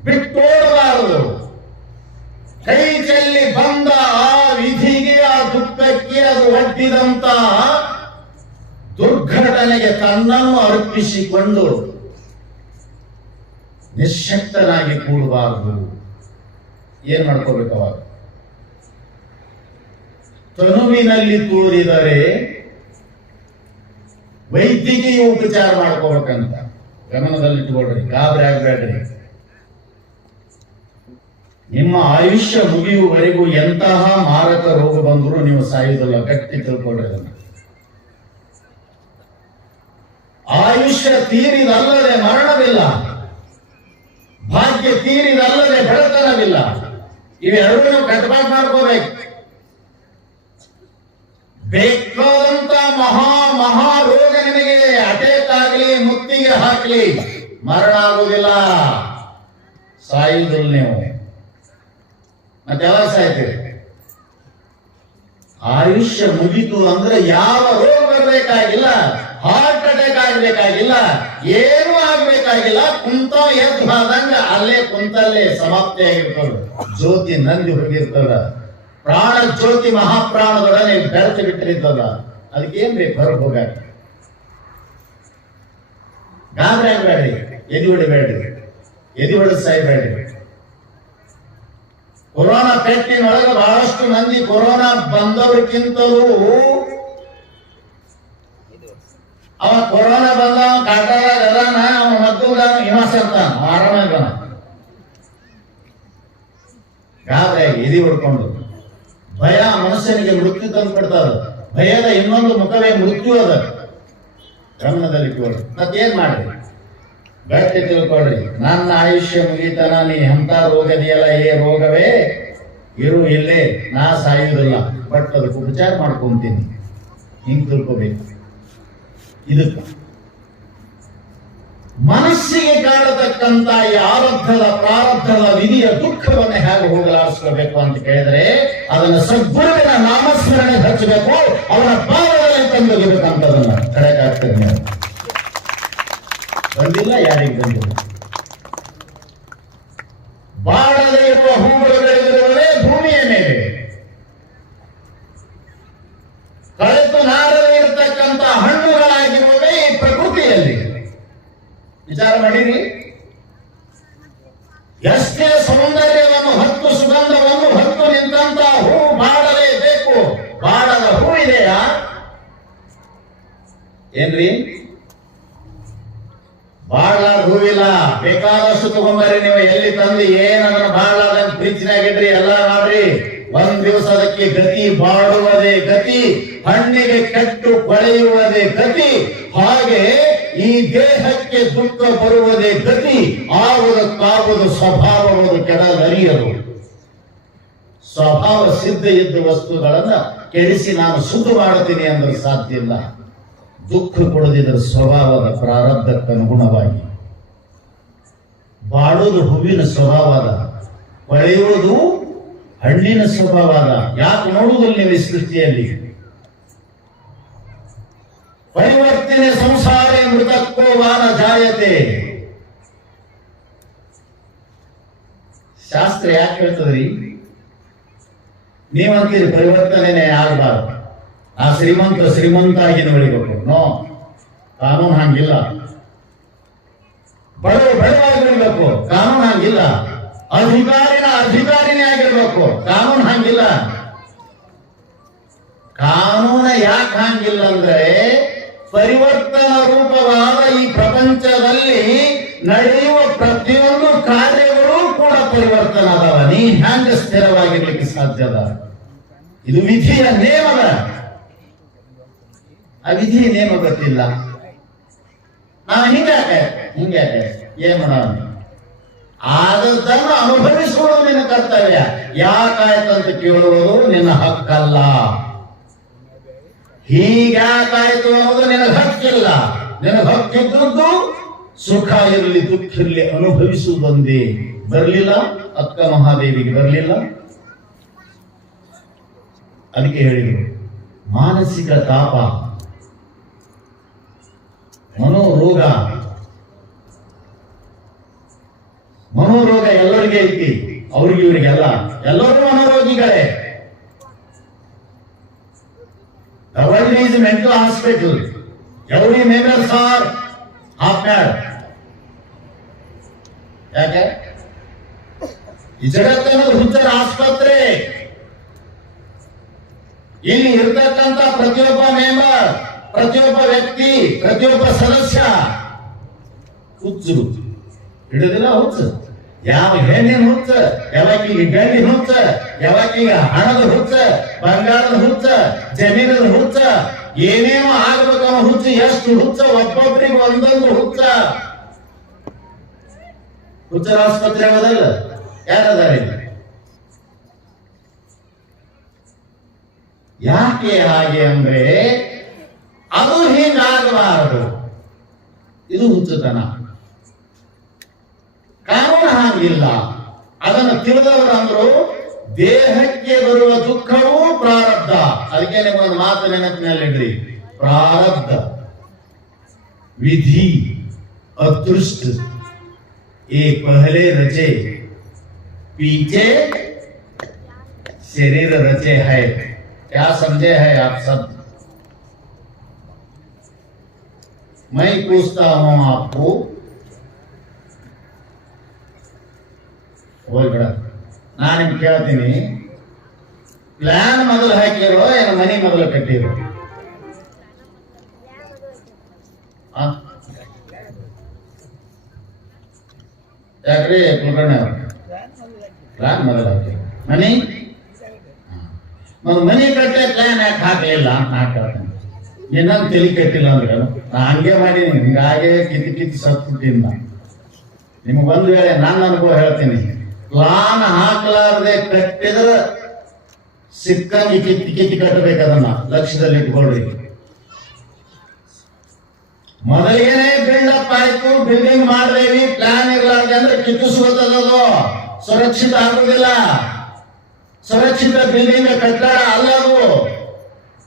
ಬಿಟ್ಟೋಡಬಾರದು. ಕೈ ಚೆಲ್ಲಿ ಬಂದ ಆ ವಿಧಿಗೆ, ಆ ದುಃಖಕ್ಕೆ ಅದು ಒಡ್ಡಿದಂತ ದುರ್ಘಟನೆಗೆ ತನ್ನನ್ನು ಅರ್ಪಿಸಿಕೊಂಡು ನಿಶ್ಶಕ್ತನಾಗಿ ಕೂಡಬಾರದು. ಏನ್ ಮಾಡ್ಕೋಬೇಕು? ಅವಾಗ ತನುವಿನಲ್ಲಿ ತೋರಿದರೆ ವೈದ್ಯಕೀಯ ಉಪಚಾರ ಮಾಡ್ಕೋಬೇಕಂತ ಗಮನದಲ್ಲಿಟ್ಟುಕೊಳ್ರಿ. ಗಾಬರಿ ಆಗ್ಬೇಡ್ರಿ. ನಿಮ್ಮ ಆಯುಷ್ಯ ಮುಗಿಯುವವರೆಗೂ ಎಂತಹ ಮಾರಕ ರೋಗ ಬಂದರೂ ನೀವು ಸಾಯುವುದಿಲ್ಲ. ಗಟ್ಟಿ ತಿಳ್ಕೊಳ್ರಿ ಅದನ್ನ. ಆಯುಷ್ಯ ತೀರಿದಲ್ಲದೆ ಮರಣವಿಲ್ಲ, ಭಾಗ್ಯ ತೀರಿದಲ್ಲದೆ ಬೆಳತನವಿಲ್ಲ. ಇವೆರಡೂ ನೀವು ಕಟ್ಪಾಟ್ ಮಾಡ್ಕೋಬೇಕು. ಬೇಕಾದಂತ ಮಹಾ ರೋಗ ನಿಮಗೆ ಅಟ್ಯಾಕ್ ಆಗಲಿ, ಮುತ್ತಿಗೆ ಹಾಕಲಿ, ಮರಣ ಆಗುವುದಿಲ್ಲ, ಸಾಯುವುದಿಲ್ಲ ನೀವು. ಮತ್ತೆ ಯಾವಾಗ ಸಾಯ್ತೀರಿ? ಆಯುಷ್ಯ ಮುಗಿತು ಅಂದ್ರೆ ಯಾವ ರೋಗ ಬರಬೇಕಾಗಿಲ್ಲ, ಹಾರ್ಟ್ ಅಟ್ಯಾಕ್ ಆಗ್ಬೇಕಾಗಿಲ್ಲ, ಏನೂ ಆಗ್ಬೇಕಾಗಿಲ್ಲ. ಕುಂತ ಎದ್ದು ಆದಂಗ ಅಲ್ಲೇ ಕುಂತಲ್ಲೇ ಸಮಾಪ್ತಿ ಆಗಿರ್ತದ. ಜ್ಯೋತಿ ನಂದಿ ಹೋಗಿರ್ತದ. ಪ್ರಾಣ ಜ್ಯೋತಿ ಮಹಾಪ್ರಾಣದೊಡನೆ ಬೆರೆತು ಬಿಟ್ಟಿರ್ತದ. ಅದಕ್ಕೆ ಏನ್ ಬೇಕು? ಹೊರಗೆ ಹೋಗಾಕ. ಗಾಬರಿ ಆಗ್ಬೇಡ್ರಿ, ಎದಿ ಹೊಡಿಬೇಡ್ರಿ, ಎದಿ ಹೊಡೆದು ಸಾಯ್ಬೇಡ್ರಿ. ಕೊರೋನಾ ಪೆಟ್ಟಿನೊಳಗೆ ಬಹಳಷ್ಟು ಮಂದಿ ಕೊರೋನಾ ಬಂದವ್ರಿಗಿಂತಲೂ ಅವ ಕೊರೋನಾ ಬಂದ ಕಾಟಾದಾಗ ಅದಾನ, ಅವನ ಮದ್ದೂದಾನ ಹಿಮಾಸ ಇರ್ತಾನ, ಆರಾಮಾಗಿದ್ದಾನ. ಗಾಬರಿಯಾಗಿ ಎದಿ ಹೊಡ್ಕೊಂಡು ಭಯ ಮನುಷ್ಯನಿಗೆ ಮೃತ್ಯು ತಂದು ಕೊಡ್ತದ. ಭಯದ ಇನ್ನೊಂದು ಮುಖವೇ ಮೃತ್ಯು ಅದ. ಗಮನದಲ್ಲಿಟ್ಕೊಳ್ರಿ. ಮತ್ತೇನ್ ಮಾಡ್ರಿ? ಗಟ್ಟಿ ತಿಳ್ಕೊಳ್ರಿ. ನನ್ನ ಆಯುಷ್ಯ ಮುಗಿತನ ನೀ ಎಂತ ರೋಗದಿಯಲ್ಲ, ಏ ರೋಗವೇ ಇರು ಇಲ್ಲೇ, ನಾ ಸಾಯುವುದಿಲ್ಲ, ಬಟ್ ಅದಕ್ಕೆ ಉಪಚಾರ ಮಾಡ್ಕೊಂತೀನಿ. ಹಿಂಗ್ ತಿಳ್ಕೋಬೇಕು. ಇದಕ್ಕೆ ಮನಸ್ಸಿಗೆ ಕಾಡತಕ್ಕಂತ ಈ ಆರಬ್ಧದ ಪ್ರಾರಬ್ಧದ ವಿಧಿಯ ದುಃಖವನ್ನು ಹೇಗೆ ಹೋಗಲಾಡಿಸ್ಕೋಬೇಕು ಅಂತ ಕೇಳಿದ್ರೆ ಅದನ್ನು ಸದ್ಗುರುವಿನ ನಾಮಸ್ಮರಣೆ ಹಚ್ಚಬೇಕು, ಅವನ ಪಾದದಲ್ಲಿ ತಂದೊಗಿಬೇಕಂತದನ್ನ ಕಡೆಗಾಗ್ತದೆ. ಬಂದಿಲ್ಲ, ಯಾರಿಗೆ ಬಂದಿಲ್ಲ. ಬಾಡದೇ ಇರುವ ಹೂಗಳು ಬೆಳೆದಿರುವುದೇ ಭೂಮಿಯ ಮೇಲೆ, ಕಳೆದು ನಾಡದೇ ಇರತಕ್ಕಂತ ಹಣ್ಣುಗಳಾಗಿರುವುದೇ ಈ ಪ್ರಕೃತಿಯಲ್ಲಿ. ವಿಚಾರ ಮಾಡಿರಿ, ಎಷ್ಟೇ ಸೌಂದರ್ಯವನ್ನು ಹೊತ್ತು ಸುಗಂಧವನ್ನು ಹೊತ್ತು ನಿಂತ ಹೂ ಬಾಡಲೇಬೇಕು. ಬಾಡದ ಹೂ ಇದೆಯಾ ಏನ್ರಿ? ಬಾಳಾದ ಹೂವಿಲ್ಲ. ಬೇಕಾದಷ್ಟು ತಗೊಂಬರ್ರಿ ನೀವು, ಎಲ್ಲಿ ತಂದು ಏನದನ್ನ ಬಾಳಾದ ಫ್ರಿಜ್ನಾಗಿಡ್ರಿ, ಎಲ್ಲ ಮಾಡ್ರಿ, ಒಂದ್ ದಿವಸ ಅದಕ್ಕೆ ಗತಿ ಬಾಡುವುದೇ ಗತಿ, ಹಣ್ಣಿಗೆ ಕೆಟ್ಟು ಕೊಳೆಯುವುದೇ ಗತಿ. ಹಾಗೆ ಈ ದೇಹಕ್ಕೆ ದುಃಖ ಬರುವುದೇ ಗತಿ. ಆಗುವುದಕ್ಕಾಗುವುದು ಸ್ವಭಾವವನ್ನು ಕೆಡಲರಿಯದು. ಸ್ವಭಾವ ಸಿದ್ಧ ಇದ್ದ ವಸ್ತುಗಳನ್ನ ಕೆಡಿಸಿ ನಾನು ಸುದ್ದು ಮಾಡುತ್ತೀನಿ ಅಂದ್ರೆ ಸಾಧ್ಯ ಇಲ್ಲ. ದುಃಖ ಕೊಡದಿದ್ದ ಸ್ವಭಾವದ ಪ್ರಾರಬ್ಧಕ್ಕನುಗುಣವಾಗಿ ಬಾಡುವುದು ಹೂವಿನ ಸ್ವಭಾವದ, ಕೊಳೆಯುವುದು ಹಣ್ಣಿನ ಸ್ವಭಾವದ. ಯಾಕೆ ನೋಡುವುದಿಲ್ಲ ನೀವು ಈ ಸೃಷ್ಟಿಯಲ್ಲಿ? ಪರಿವರ್ತನೆ ಸಂಸಾರ ಮೃತಕ್ಕೋ ವಾನ ಜಾಯತೆ. ಶಾಸ್ತ್ರ ಯಾಕೆ ಹೇಳ್ತದ್ರಿ? ನೀವಂತೀರಿ ಪರಿವರ್ತನೆ ಆಗಬಾರ್ದು, ಆ ಶ್ರೀಮಂತ ಆಗಿ ನೋಡಿಬೇಕು. ನೋ, ಕಾನೂನು ಹಂಗಿಲ್ಲ. ಬಡವಾಗಿರ್ಬೇಕು, ಕಾನೂನು ಹಂಗಿಲ್ಲ. ಅಧಿಕಾರಿನೇ ಆಗಿರ್ಬೇಕು, ಕಾನೂನು ಹಂಗಿಲ್ಲ. ಕಾನೂನು ಯಾಕೆ ಹಂಗಿಲ್ಲ ಅಂದ್ರೆ ಪರಿವರ್ತನಾ ರೂಪವಾದ ಈ ಪ್ರಪಂಚದಲ್ಲಿ ನಡೆಯುವ ಪ್ರತಿಯೊಂದು ಕಾರ್ಯಗಳು ಕೂಡ ಪರಿವರ್ತನ ಅದಾವ. ನೀ ಹ್ಯಾಂಗ ಸ್ಥಿರವಾಗಿರ್ಲಿಕ್ಕೆ ಸಾಧ್ಯದ? ಇದು ವಿಧಿಯ ನೇಮದ. ಆ ವಿಧಿ ನೇಮ ಗೊತ್ತಿಲ್ಲ. ನಾವು ಹಿಂಗಾಕೆ ಏನ್ ಮಾಡೋಣ? ಆದದ್ದನ್ನು ಅನುಭವಿಸುವುದು ನಿನ್ನ ಕರ್ತವ್ಯ. ಯಾಕಾಯ್ತಂತ ಕೇಳುವುದು ನಿನ್ನ ಹಕ್ಕಲ್ಲ. ಹೀಗ್ಯಾಕಾಯ್ತು ಅನ್ನೋದು ನಿನಗೆ ಹಕ್ಕಿಲ್ಲ. ನಿನಗೆ ಹಕ್ಕಿದ್ದದ್ದು ಸುಖ ಇರಲಿ ದುಃಖ ಇರಲಿ ಅನುಭವಿಸುವುದೊಂದೇ. ಬರಲಿಲ್ಲ, ಅಕ್ಕ ಮಹಾದೇವಿಗೆ ಬರಲಿಲ್ಲ. ಅದಕ್ಕೆ ಹೇಳಿದ್ರು ಮಾನಸಿಕ ತಾಪ, ಮನೋರೋಗ ಎಲ್ಲರಿಗೆ ಐತಿ, ಅವ್ರಿಗೆ ಇವರಿಗೆಲ್ಲ. ಎಲ್ಲರೂ ಮನೋರೋಗಿಗಳೇ. The world is a mental hospital. Every members are half mad. ಯಾಕೆ? ಈ ಜಗತ್ತಿನ ಹುಚ್ಚರ ಆಸ್ಪತ್ರೆ. ಇಲ್ಲಿ ಇರ್ತಕ್ಕಂಥ ಪ್ರತಿಯೊಬ್ಬ ಮೆಂಬರ್, ಪ್ರತಿಯೊಬ್ಬ ವ್ಯಕ್ತಿ, ಪ್ರತಿಯೊಬ್ಬ ಸದಸ್ಯ ಹುಚ್ಚು ಹಿಡಿದಿಲ್ಲ. ಹುಚ್ಚು ಯಾವ ಹೆಣ್ಣಿನ ಹುಚ್ಚ, ಯಾವಾಕಿಗೆ ಗಂಡಿನ ಹುಚ್ಚ, ಯಾವಾಕಿಗೆ ಹಣದ ಹುಚ್ಚ, ಬಂಗಾರದ ಹುಚ್ಚ, ಜಮೀನದ ಹುಚ್ಚ, ಏನೇನೋ ಆಗ್ಬೇಕು ಹುಚ್ಚು. ಎಷ್ಟು ಹುಚ್ಚ, ಒಬ್ಬೊಬ್ಬರಿಗೆ ಒಂದೊಂದು ಹುಚ್ಚ. ಹುಚ್ಚರ ಆಸ್ಪತ್ರೆ ಆಗೋದಲ್ಲ. ಯಾರದಾರೆ? ಯಾಕೆ ಹಾಗೆ ಅಂದ್ರೆ ಅದು ಹೀಗಾಗಬಾರದು. ಇದು ಹುಚ್ಚುತನ. ಕಾನೂನು ಹಾಗಿಲ್ಲ. ಅದನ್ನು ತಿಳಿದವರು ಅಂದ್ರು ದೇಹಕ್ಕೆ ಬರುವ ದುಃಖವೂ ಪ್ರಾರಬ್ಧ. ಅದಕ್ಕೆ ನಿಮಗೊಂದು ಮಾತು ನೆನಪಿನಲ್ಲಿಡ್ರಿ. ಪ್ರಾರಬ್ಧ, ವಿಧಿ, ಅದೃಷ್ಟ एक पहले रचे पीछे शरीर रचे है. क्या समझे है आप सब? मैं पूछता हूं आपको, ಹೋಗ್ಬೇಡ, ನಾನು ನಿಮ್ಗೆ ಕೇಳ್ತೀನಿ, ಪ್ಲಾನ್ ಮೊದಲು ಹಾಕಿರೋ ಏನು ಮನೆ ಮೊದಲು ಕಟ್ಟಿರೋ? ಯಾಕ್ರಿ ಕುಲಕರ್ಣಿ ಅವ್ರ ಪ್ಲಾನ್ ಮೊದಲು ಹಾಕಿ ಮನೆ ಕಟ್ಟೆ ಪ್ಲಾನ್ ಯಾಕೆ ಹಾಕಲಿಲ್ಲ ಅಂತ ನಾ ಕೇಳ್ತೇನೆ. ಏನಂತ ತಲೆ ಕಟ್ಟಿಲ್ಲ ಅಂದ್ರೆ ನಾ ಹಂಗೆ ಮಾಡೀನಿ, ಹಿಂಗಾಗೆ ಕಿತ್ತಿ ಸತ್ಬಿಟ್ಟಿನ. ನಿಮ್ಗೆ ಒಂದು ವೇಳೆ ನಾನು ಅನುಭವ ಹೇಳ್ತೀನಿ, ಪ್ಲಾನ್ ಹಾಕಲಾರದೆ ಕಟ್ಟಿದ್ರೆ ಸಿಕ್ಕಂಗೆ ಕಿತ್ತಿ ಕಟ್ಟಬೇಕು. ಅದನ್ನ ಲಕ್ಷ್ಯದಲ್ಲಿ ಇಟ್ಕೊಳ್ರಿ. ಮೊದಲೇನೇ ಬಿಲ್ಡಪ್ ಆಯ್ತು, ಬಿಲ್ಡಿಂಗ್ ಮಾಡ್ದೇವಿ, ಪ್ಲಾನ್ ಇರ್ಲಾರ್ದೆ ಅಂದ್ರೆ ಕಿತ್ತಿಸ್ಕೊತದದು, ಸುರಕ್ಷಿತ ಆಗುದಿಲ್ಲ. ಸುರಕ್ಷಿತ ಬಿಲ್ಡಿಂಗ್ ಕಟ್ಟಡ ಅಲ್ಲದು.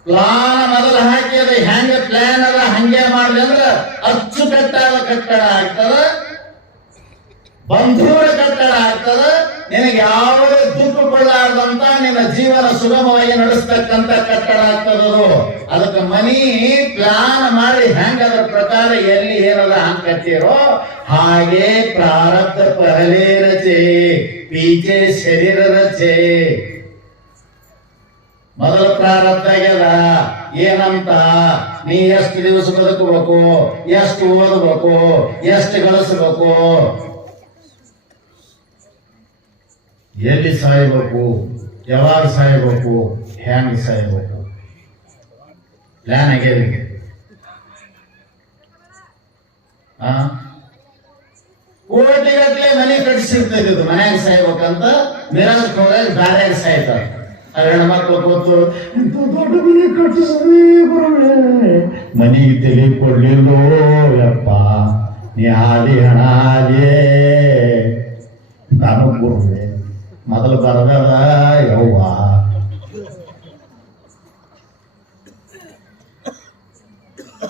ಪ್ಲಾನ್ ಮೊದಲು ಹಾಕಿ ಅದ ಹೆಂಗ ಪ್ಲಾನ್ ಅದ ಹಂಗೆ ಮಾಡಿದೆ ಅಂದ್ರೆ ಅಚ್ಚುಕಟ್ಟಾದ ಕಟ್ಟಡ ಆಗ್ತದ, ಬಂಧೂರ ಕಟ್ಟಡ ಆಗ್ತದ. ನಿನಗೆ ಯಾವುದೇ ದುಃಖ ಕೊಳ್ಳಾರ್ದಂತ ನಿನ್ನ ಜೀವನ ಸುಗಮವಾಗಿ ನಡೆಸ್ತಕ್ಕಂತ ಕಟ್ಟಡ ಆಗ್ತದದು. ಅದಕ್ಕೆ ಮನಿ ಪ್ಲಾನ್ ಮಾಡಿ ಹೆಂಗ ಅದರ ಪ್ರಕಾರ ಎಲ್ಲಿ ಏನದ ಹಂಗ ಕಟ್ಟಿರೋ ಹಾಗೆ ಪ್ರಾರಬ್ಧ ಪಹಲೇ ರಚೆ ಪೀಚೆ ಶರೀರ ರಚೆ. ಮೊದಲ ಪ್ರಾರಬ್ಧ ಆಗ್ಯದ ಏನಂತ, ನೀ ಎಷ್ಟು ದಿವಸ ಬದುಕಬೇಕು, ಎಷ್ಟು ಓದಬೇಕು, ಎಷ್ಟು ಗಳಿಸಬೇಕು, ಎಲ್ಲಿ ಸಾಯಬೇಕು, ಯಾವಾಗ ಸಾಯಬೇಕು, ಹೆಂಗ್ ಸಾಯಬೇಕು, ಪ್ಲಾನ್ ಆಗ್ಯದ. ಕೋಟಿಗಟ್ಲೆ ಮನೆ ಕಟ್ಟಿಸಿರ್ತೈತಿ, ಮನ್ಯಾಗ ಸಾಯ್ಬೇಕಂತ ಮಿರಾಜ್ ಹೋಗಿ ದಾರ್ಯಾಗ ಸಾಯ್ತಾರ. ಹೆಣ್ಮಕ್ಳು ಕೂತು ದೊಡ್ಡ ಮನೆ ಕಟ್ಟಿಸ್ರಿ ಮನೆಗೆ ತಲೆ ಕೊಡ್ಲಿಲ್ಲೋ ಯಪ್ಪ, ನೀ ಹಾದಿ ಹಣ ಹಾದೇ ನಾನು ಕೊಡ್ದೆ ಮೊದಲು ಬರದದ ಯವ್ವ.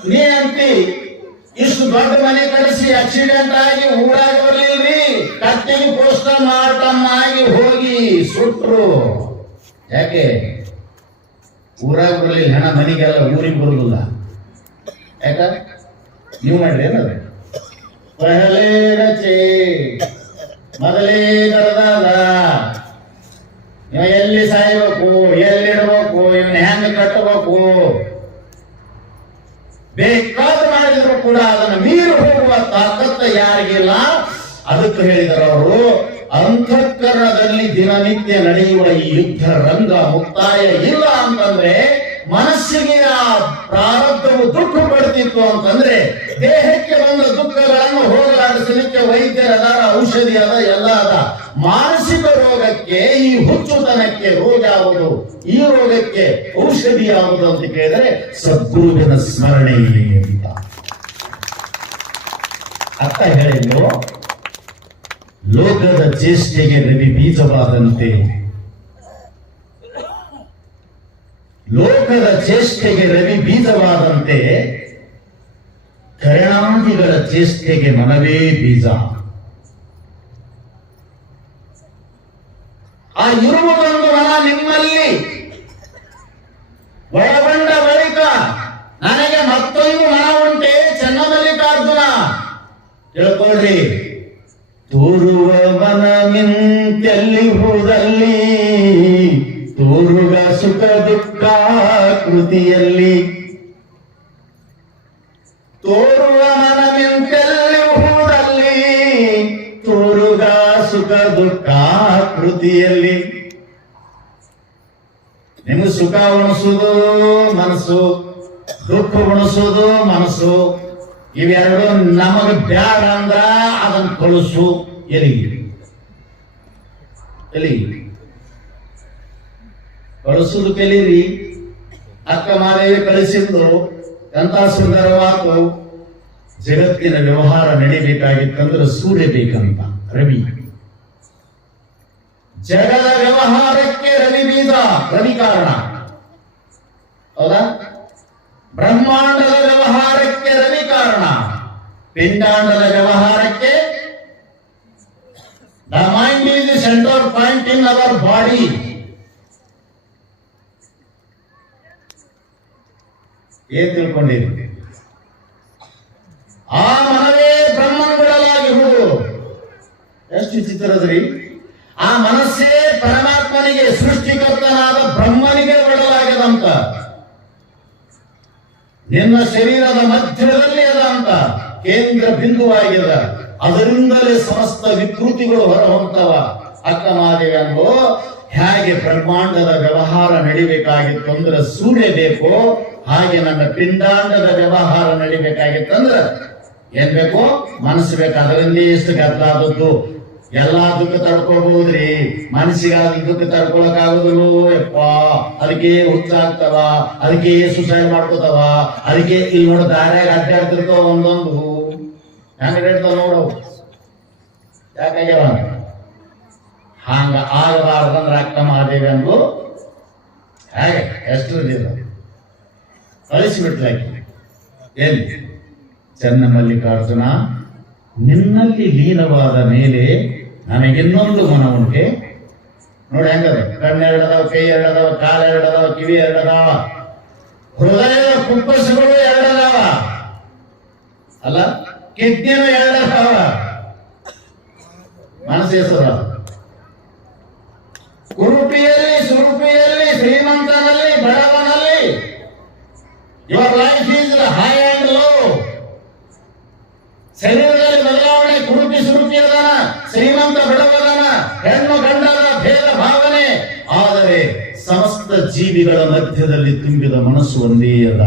ನೀ ಅಂತಿ ಇಷ್ಟು ದೊಡ್ಡ ಮನೆ ಕಳಿಸಿ ಆಕ್ಸಿಡೆಂಟ್ ಆಗಿ ಊರಾಗ ಬರ್ಲಿಲ್ರಿ, ಕತ್ತಿಗೆ ಪೋಸ್ಟ್ ಮಾರ್ಟಮ್ ಆಗಿ ಹೋಗಿ ಸುಟ್ರು. ಯಾಕೆ ಊರಾಗ ಬರಲಿಲ್ಲ, ಹಣ ಮನೆಗೆಲ್ಲ ಊರಿಗೆ ಬರುದಿಲ್ಲ. ಯಾಕ ನೀವು ಮಾಡ್ರಿ ಏನದ ಪಹಲೇ ರಚೆ ಮೊದಲೇ ಬರದಾದ. ಇವ ಎಲ್ಲಿ ಸಾಯ್ಬೇಕು, ಎಲ್ಲಿಡ್ಬೇಕು, ಇವನ್ ಹೆಂಗ ಕಟ್ಟಬೇಕು, ಬೇಕಾದ ಮಾಡಿದ್ರು ಕೂಡ ಅದನ್ನು ಮೀರಿ ಹೋಗುವ ತಾಕತ್ತ ಯಾರಿಗಿಲ್ಲ. ಅದಕ್ಕೆ ಹೇಳಿದರು ಅವರು, ಅಂತಃಕರಣದಲ್ಲಿ ದಿನನಿತ್ಯ ನಡೆಯುವ ಈ ಯುದ್ಧ ರಂಗ ಮುಕ್ತಾಯ ಇಲ್ಲ ಅಂತಂದ್ರೆ, ಮನಸ್ಸಿಗೆ ಆ ಪ್ರಾರಬ್ಧವು ದುಃಖ ಪಡ್ತಿತ್ತು ಅಂತಂದ್ರೆ, ದೇಹಕ್ಕೆ ಬಂದ ದುಃಖಗಳನ್ನು ಹೋಗಲಾಡಿಸಲಿಕ್ಕೆ ವೈದ್ಯರದಾರ, ಔಷಧಿ ಅದ, ಎಲ್ಲ ಅದ. ಮಾನಸಿಕ ರೋಗಕ್ಕೆ, ಈ ಹುಚ್ಚುತನಕ್ಕೆ ರೋಗ ಯಾವುದು, ಈ ರೋಗಕ್ಕೆ ಔಷಧಿ ಯಾವುದು ಅಂತ ಕೇಳಿದರೆ ಸದ್ಗುರುವಿನ ಸ್ಮರಣೆ ಅಂತ ಅರ್ಥ ಹೇಳಿದ್ರು. ಲೋಕದ ಚೇಷ್ಟೆಗೆ ರವಿ ಬೀಜವಾದಂತೆ, ಲೋಕದ ಚೇಷ್ಟೆಗೆ ರವಿ ಬೀಜವಾದಂತೆ, ಕರಣಾದಿಗಳ ಚೇಷ್ಟೆಗೆ ಮನವೇ ಬೀಜ. ಆ ಇರುವುದೊಂದು ಮನ ನಿಮ್ಮಲ್ಲಿ ಒಳಗೊಂಡ ಬಳಿಕ ನನಗೆ ಮತ್ತೊಂದು ಮನ ಉಂಟೆ ಚನ್ನಮಲ್ಲಿಕಾರ್ಜುನ. ತಿಳ್ಕೊಳ್ರಿ, ತೋರುವ ಮನ ನಿಂತೆಲ್ಲಿ ಹೋದಲ್ಲಿ, ತೋರುವ ಸುಖ ದುಃಖ ಕೃತಿಯಲ್ಲಿ. ತೋರುವ ಮನ ನಿಂತೆಲ್ಲಿ ಹೋದಲ್ಲಿ, ತೋರುವ ಸುಖ ದುಃಖ ಕೃತಿಯಲ್ಲಿ. ನಿಮಗೆ ಸುಖ ಉಣಿಸೋದು ಮನಸ್ಸು, ದುಃಖ ಉಣಿಸೋದು ಮನಸ್ಸು. ಇವೆರಡು ನಮಗೆ ಬ್ಯಾಡ ಅಂದ್ರ ಅದನ್ನು ಕಳಿಸು. ಎಲ್ಲಿಗೆ ಕಳಿಸುದು ಕಲೀರಿ. ಅಕ್ಕ ಮಾದೇವಿ ಕಳಿಸಿದ್ದು ಎಂತ ಸುಂದರವಾತು. ಜಗತ್ತಿನ ವ್ಯವಹಾರ ನಡಿಬೇಕಾಗಿತ್ತಂದ್ರೆ ಸೂರ್ಯ ಬೇಕಂತ, ರವಿ. ಜಗದ ವ್ಯವಹಾರಕ್ಕೆ ರವಿ ಬೀಜ, ರವಿ ಕಾರಣ. ಹೌದಾ? ಬ್ರಹ್ಮಾಂಡದ ವ್ಯವಹಾರಕ್ಕೆ ರವಿ ಕಾರಣ, ಪಿಂಡಾಂಡದ ವ್ಯವಹಾರಕ್ಕೆ the mind is the centre point in our body. ಏನ್ ತಿಳ್ಕೊಂಡಿರಿ? ಆ ಮನವೇ ಬ್ರಹ್ಮನ್ ಬಿಡಲಾಗಿ ಹೋಗು. ಎಷ್ಟು ವಿಚಿತ್ರದ್ರಿ! ಆ ಮನಸ್ಸೇ ಪರಮಾತ್ಮನಿಗೆ, ಸೃಷ್ಟಿಕರ್ತನಾದ ಬ್ರಹ್ಮನಿಗೆ ಬಿಡಲಾಗದಂತ. ನಿನ್ನ ಶರೀರದ ಮಧ್ಯದಲ್ಲಿ ಅದ ಅಂತ ಕೇಂದ್ರ ಬಿಂದುವಾಗಿದೆ. ಅದರಿಂದಲೇ ಸಮಸ್ತ ವಿಕೃತಿಗಳು ಹೊರಹೊಮ್ಮತವ. ಅಕ್ಕ ಮಾದೇವಿ ಅಂದು ಹೇಗೆ ಬ್ರಹ್ಮಾಂಡದ ವ್ಯವಹಾರ ನಡಿಬೇಕಾಗಿತ್ತು ಅಂದ್ರೆ ಸೂರ್ಯ ಬೇಕು, ಹಾಗೆ ನನ್ನ ಪಿಂಡಾಂಡದ ವ್ಯವಹಾರ ನಡಿಬೇಕಾಗಿತ್ತಂದ್ರೆ ಏನ್ ಬೇಕು? ಮನಸ್ಸು ಬೇಕು. ಅದರಿಂದ ಎಷ್ಟು ಗದ್ದಲಾದದ್ದು. ಎಲ್ಲಾ ದುಃಖ ತಡ್ಕೋಬಹುದ್ರಿ, ಮನಸ್ಸಿಗಾದ ದುಃಖ ತಡ್ಕೊಳಕ್ ಆಗುದಿಲ್ಲ ಯಪ್ಪ. ಅದಕ್ಕೆ ಹುಚ್ಚಾಗ್ತವ, ಅದಕ್ಕೆ ಸುಸೈಡ್ ಮಾಡ್ಕೋತಾವ, ಅದಕ್ಕೆ ಇಲ್ಲಿ ನೋಡ ದಾರ್ಯಾಗ ಅಡ್ಡಾಡ್ತಿರ್ತಾವ ಒಂದೊಂದು ಹೆಂಗ ಹೇಳ್ತಾವ ನೋಡು. ಯಾಕಾಗ್ಯಾವ ಹಂಗ ಆಗಬಾರ್ದಂದ್ರ ಅಕ್ಕ ಮಹಾದೇವಿ ಅಂದು ಹಾಗೆ ಎಷ್ಟು ಕಳಿಸಿಬಿಟ್ಲಾಕಿ. ಎಲ್ಲಿ ಚನ್ನಮಲ್ಲಿಕಾರ್ಜುನ, ನಿನ್ನಲ್ಲಿ ಲೀನವಾದ ಮೇಲೆ ನನಗಿನ್ನೊಂದು ಮನ ಉಂಟೆ. ನೋಡಿ ಹೆಂಗದ, ಕಣ್ಣೆರಡದಾವ, ಕೈ ಎರಡದಾವ, ಕಾಲ ಎರಡದಾವ, ಕಿವಿ ಎರಡದಾವ, ಹೃದಯದ ಕುಪ್ಪಸಗಳು ಎರಡದಾವ, ಅಲ್ಲ ಕಿಡ್ನಿನೂ ಎರಡದಾವ, ಮನಸ್ಸು ಹೆಸರ ಕುರುಪಿಯಲ್ಲಿ ಸುರುಪಿಯಲ್ಲಿ, ಶ್ರೀಮಂತನಲ್ಲಿ ಬಡವನಲ್ಲಿ, your life is high and low. ಶರೀರದಲ್ಲಿ ಬದಲಾವಣೆ, ಕುರುಪಿ ಸುರುಪಿ ಅದಾನ, ಶ್ರೀಮಂತ ಬಡವದಾನ, ಹೆಣ್ಣು ಗಂಡದ ಭೇದ ಭಾವನೆ, ಆದರೆ ಸಮಸ್ತ ಜೀವಿಗಳ ಮಧ್ಯದಲ್ಲಿ ತುಂಬಿದ ಮನಸ್ಸು ಒಂದೇ ಅದ.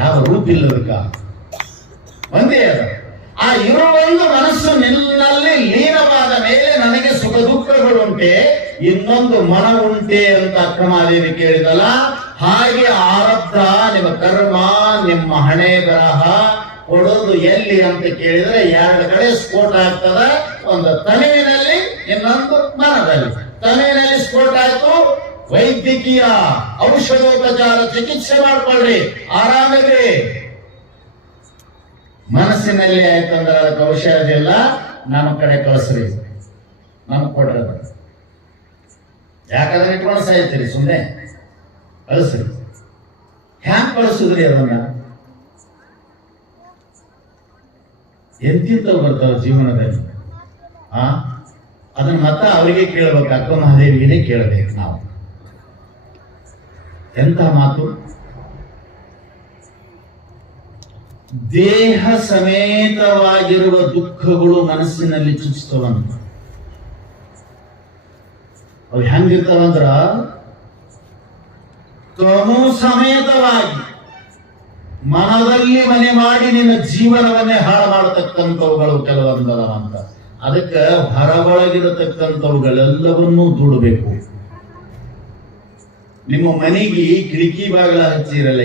ಯಾವ ರೂಪಿಲ್ಲದಕ್ಕ ಒಂದೇ ಅದ. ಆ ಇರುವ ಒಂದು ಮನಸ್ಸು ನಿನ್ನಲ್ಲಿ ಲೀನವಾದ ಮೇಲೆ ನನಗೆ ಸುಖ ದುಃಖಗಳುಂಟೆ, ಇನ್ನೊಂದು ಮನ ಉಂಟೆ ಅಂತ ಅಕ್ಕಮಹಾದೇವಿ ಕೇಳಿದಲ್ಲ. ಹಾಗೆ ಆರಬ್ಧ ನಿಮ್ಮ ಕರ್ಮ, ನಿಮ್ಮ ಹಣೆ ಬರಹ ಕೊಡೋದು ಎಲ್ಲಿ ಅಂತ ಕೇಳಿದ್ರೆ ಎರಡು ಕಡೆ ಸ್ಫೋಟ ಆಗ್ತದ. ಒಂದು ತನುವಿನಲ್ಲಿ, ಇನ್ನೊಂದು ಮನದಲ್ಲಿ. ತನುವಿನಲ್ಲಿ ಸ್ಫೋಟ ಆಯ್ತು, ವೈದ್ಯಕೀಯ ಔಷಧೋಪಚಾರ ಚಿಕಿತ್ಸೆ ಮಾಡ್ಕೊಳ್ರಿ, ಆರಾಮಿದ್ರಿ. ಮನಸ್ಸಿನಲ್ಲಿ ಆಯ್ತಂದ್ರೆ ಅದಕ್ಕೆ ಔಷಧ ಇಲ್ಲ, ನಮ್ಮ ಕಡೆ ಕಳಿಸ್ರಿ, ನಮ್ಗೆ ಕೊಡ್ರಿ. ಯಾಕಂದ್ರೆ ಇಟ್ಕೊಂಡು ಸಾಯ್ತೀರಿ, ಸುಮ್ಮನೆ ಕಳಿಸ್ರಿ. ಹ್ಯಾಂಗ ಕಳಿಸಿದ್ರಿ ಅದನ್ನ? ಎಂತಿಂತವು ಬರ್ತಾವ ಜೀವನದಲ್ಲಿ. ಅದನ್ನ ಮತ್ತ ಅವರಿಗೆ ಕೇಳ್ಬೇಕು, ಅಕ್ಕ ಮಹಾದೇವಿಗೆ ಕೇಳಬೇಕು ನಾವು. ಎಂತ ಮಾತು! ದೇಹ ಸಮೇತವಾಗಿರುವ ದುಃಖಗಳು ಮನಸ್ಸಿನಲ್ಲಿ ಚುಚ್ಚಿಸ್ತವಂತ. ಅವು ಹೆಂಗಿರ್ತಾವಂದ್ರ ತನು ಸಮೇತವಾಗಿ ಮನದಲ್ಲಿ ಮನೆ ಮಾಡಿ ನಿನ್ನ ಜೀವನವನ್ನೇ ಹಾಳು ಮಾಡತಕ್ಕಂಥವುಗಳು ಕೆಲವೊಂದಲ್ಲ ಅಂತ. ಅದಕ್ಕೆ ಹೊರಗೊಳಗಿರತಕ್ಕಂಥವುಗಳೆಲ್ಲವನ್ನೂ ದುಡಬೇಕು. ನಿಮ್ಮ ಮನೆಗೆ ಕಿಟಕಿ ಬಾಗಿಲ ಹಚ್ಚಿರಲ್ಲ,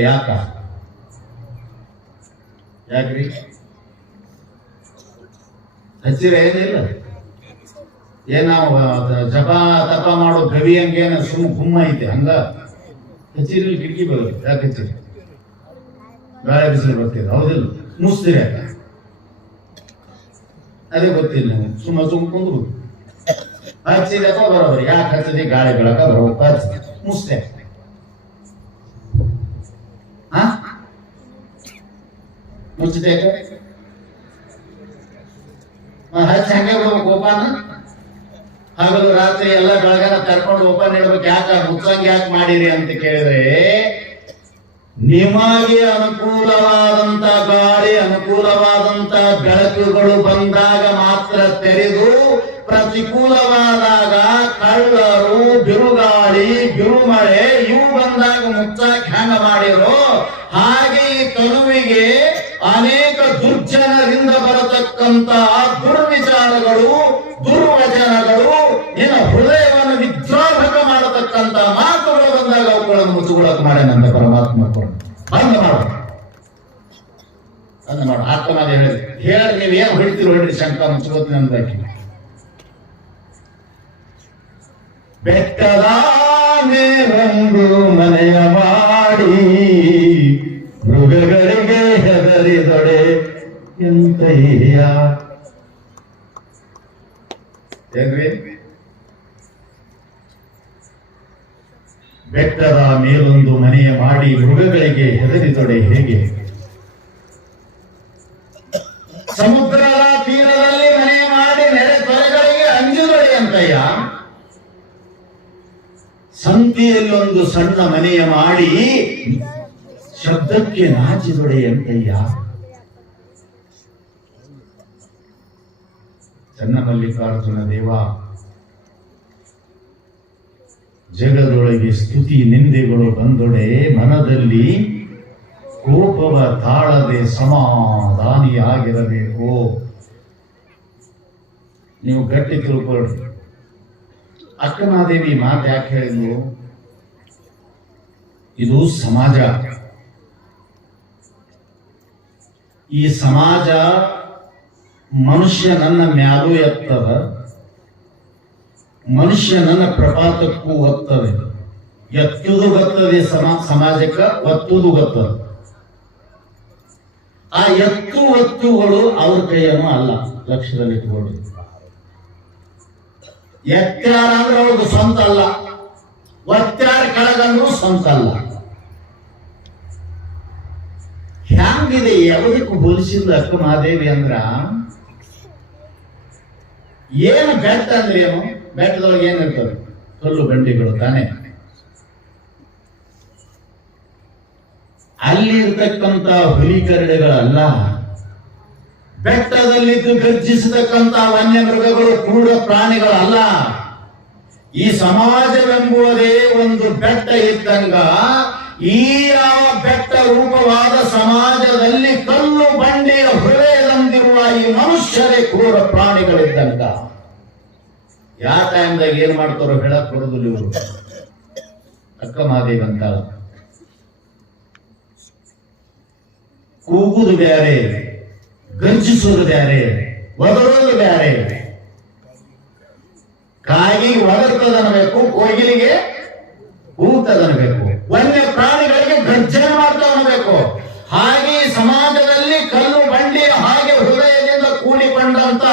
ಯಾಕ್ರಿ ಹಚ್ಚಿರ? ಏನಿಲ್ಲ, ಏನ್ ನಾವು ಜಪ ತಪ ಮಾಡೋ ಕವಿ ಹಂಗೇನ ಗುಮ್ಮ ಐತೆ ಹಂಗ ಹಚ್ಚಿರಲಿ ಕಿಟಕಿ ಬಾಗಿಲು. ಯಾಕೆ ಹಚ್ಚಿರಿ? ಗಾಳಿ ಬಿಸಿಲು ಬರ್ತಿದೆ, ಹೌದಿಲ್ಲ? ಮುಸ್ತಿರಿ ಯಾಕ? ಅದೇ ಗೊತ್ತಿಲ್ಲ ನೀವು, ಸುಮ್ಮ ಕುಂದ್ರು ಹಚ್ಚಿದಪ್ಪ ಬರೋಬ್ರಿ. ಯಾಕೆ ಹಚ್ಚಿದೆ? ಗಾಳಿ ಬೆಳಕ ಬರೋಪ್ಪ ಹಚ್ಚಿದೆ, ಮುಸ್ತೆ. ಮುಚ್ಚಿದೆ ಹಚ್ಚಿ ಹಂಗೆ ಬಿಡ್ಬೇಕು ಓಪನ್. ಹಗಲು ರಾತ್ರಿ ಎಲ್ಲ ಬೆಳಗಾನ ಕರ್ಕೊಂಡು ಓಪನ್ ಇಡ್ಬೇಕು. ಯಾಕ ಮುಚ್ಚಂಗ್ ಯಾಕೆ ಮಾಡಿರಿ ಅಂತ ಕೇಳಿದ್ರೆ, ನಿಮಗೆ ಅನುಕೂಲವಾದಂತ ಗಾಳಿ, ಅನುಕೂಲವಾದಂತ ಬೆಳಕುಗಳು ಬಂದಾಗ ಮಾತ್ರ ತೆರೆದು, ಪ್ರತಿಕೂಲವಾದಾಗ ಕಳ್ಳರು, ಬಿರುಗಾಳಿ, ಬಿರುಮಳೆ ಇವು ಬಂದಾಗ ಮುಚ್ಚಾಕಿ ಹ್ಯಾಂಗ ಮಾಡಿರೋ ಹಾಗೆ ಈ ತನುವಿಗೆ ಅನೇಕ ದುರ್ಜನರಿಂದ ಬರತಕ್ಕಂತ ದುರ್ವಿಚಾರಗಳು, ದುರ್ವಚನಗಳು, ನಿನ್ನ ಹೃದಯವನ್ನು ವಿದ್ರೋಹಕ ಮಾಡತಕ್ಕಂತ ಮಾತುಗಳು ಬಂದಾಗ ಅವುಗಳನ್ನು ಮುಚ್ಚುಗೊಳಕ್ ಮಾಡ್ಯಾನಂತ ಪರಮಾತ್ಮ. ಬಂದ ಮಾಡು, ಬಂದ ಮಾಡು. ಆತ್ಮನಾದ ಹೇಳಿದ್ರಿ, ಹೇಳಿ ನೀವೇನು ಹೊಡಿತೀರಿ ಹೊಡಿರಿ, ಶಂಕ ಮುಚ್ಕೋತೀನಿ ಅಂದಾಕಿ. ಬೆಟ್ಟದ ಮೇಲೊಂದು ಮನೆಯ ಮಾಡಿ ಮೃಗಗಳಿಗೆ ಹೆದರಿದೊಡೆ ಎಂತಯ್ಯ. ಏನ್ರಿ? ಬೆಟ್ಟದ ಮೇಲೊಂದು ಮನೆಯ ಮಾಡಿ ಮೃಗಗಳಿಗೆ ಹೆದರಿದೊಡೆ ಹೇಗೆ? ಸಮುದ್ರದ ತೀರದಲ್ಲಿ ಮನೆ ಮಾಡಿ ನೆರೆ ತೊರೆಗಳಿಗೆ ಅಂಜುದೊಡೆ ಅಂತಯ್ಯ. ಸಂತಿಯಲ್ಲೊಂದು ಸಣ್ಣ ಮನೆಯ ಮಾಡಿ ಶಬ್ದಕ್ಕೆ ನಾಚಿದೊಡೆ ಅಂತಯ್ಯ. ಚನ್ನಮಲ್ಲಿಕಾರ್ಜುನ ದೇವ, ಜಗದೊಳಗೆ ಸ್ತುತಿ ನಿಂದೆಗಳು ಬಂದೊಡೆ ಮನದಲ್ಲಿ ಕೋಪವ ತಾಳದೆ ಸಮಾಧಾನಿಯಾಗಿರಬೇಕು. ನೀವು ಗಟ್ಟಿ ತಿಳ್ಕೊಳ್ರಿ. ಅಕ್ಕಮಹಾದೇವಿ ಮಾತು ಯಾಕೆ ಹೇಳಿದ್ಲು? ಇದು ಸಮಾಜ. ಈ ಸಮಾಜ ಮನುಷ್ಯನನ್ನ ಮ್ಯಾಲೂ ಎತ್ತದ, ಮನುಷ್ಯನನ್ನ ಪ್ರಪಾತಕ್ಕೂ ಒತ್ತದ. ಎತ್ತುದು ಗೊತ್ತದೆ ಸಮಾಜಕ್ಕೆ, ಒತ್ತುದು ಗೊತ್ತದ. ಆ ಎತ್ತು ಒತ್ತುಗಳು ಅವ್ರ ಕೈಯನ್ನು ಅಲ್ಲ, ಲಕ್ಷ್ಯದಲ್ಲಿಟ್ಟುಕೊಳ್ಳಿ. ಎತ್ಯಾರ ಅಂದ್ರೆ ಅವ್ರಿಗೆ ಸ್ವಂತ ಅಲ್ಲ, ಒತ್ಯಾರ ಕೆಳಗಂದ್ರೂ ಸ್ವಂತ ಅಲ್ಲ. ಹ್ಯಾಂಗಿದೆ ಯಾವುದಕ್ಕೂ ಹೋಲಿಸಿದ ಅಕ್ಕ ಮಹಾದೇವಿ ಅಂದ್ರ, ಏನು ಬೆಟ್ಟ ಅಂದ್ರೆ ಏನು? ಬೆಟ್ಟದೊಳಗೆ ಏನಿರ್ತದೆ? ಕಲ್ಲು ಬಂಡಿಗಳು ತಾನೆ. ಅಲ್ಲಿ ಇರ್ತಕ್ಕಂಥ ಹುಲಿ ಕರಡಿಗಳಲ್ಲ, ಬೆಟ್ಟದಲ್ಲಿದ್ದು ಗರ್ಜಿಸತಕ್ಕಂಥ ವನ್ಯ ಮೃಗಗಳು, ಕ್ರೂರ ಪ್ರಾಣಿಗಳಲ್ಲ. ಈ ಸಮಾಜವೆಂಬುವುದೇ ಒಂದು ಬೆಟ್ಟ ಇದ್ದಂಗ, ಈ ಯಾವ ಬೆಟ್ಟ ರೂಪವಾದ ಸಮಾಜದಲ್ಲಿ ಕಲ್ಲು ಬಂಡೆಯ ಹೃದಯದಂದಿರುವ ಈ ಮನುಷ್ಯರೇ ಕ್ರೂರ ಪ್ರಾಣಿಗಳಿದ್ದಂಗ. ಯಾವ ಟೈಮ್ದಾಗ ಏನ್ ಮಾಡ್ತಾರೋ ಹೇಳಕ್ ಬರೋದಿಲ್ಲ ಇವರು. ಅಕ್ಕ ಮಹಾದೇವಿ ಅಂತ ಕೂಗುದು ಬ್ಯಾರೆ, ಗರ್ಜಿಸುವುದು ಬ್ಯಾರೆ, ಒದರೋದು ಬ್ಯಾರೆ. ಕಾಯಿಗೆ ಒದರ್ತದನಬೇಕು, ಕೋಗಿಲಿಗೆ ಕೂತದನಬೇಕು, ವನ್ಯ ಪ್ರಾಣಿಗಳಿಗೆ ಗರ್ಜನೆ ಮಾಡ್ತಾ ಅನ್ನಬೇಕು. ಹಾಗೆ ಸಮಾಜದಲ್ಲಿ ಕಲ್ಲು ಬಂಡಿ ಹಾಗೆ ಹೃದಯದಿಂದ ಕೂಡಿಕೊಂಡಂತ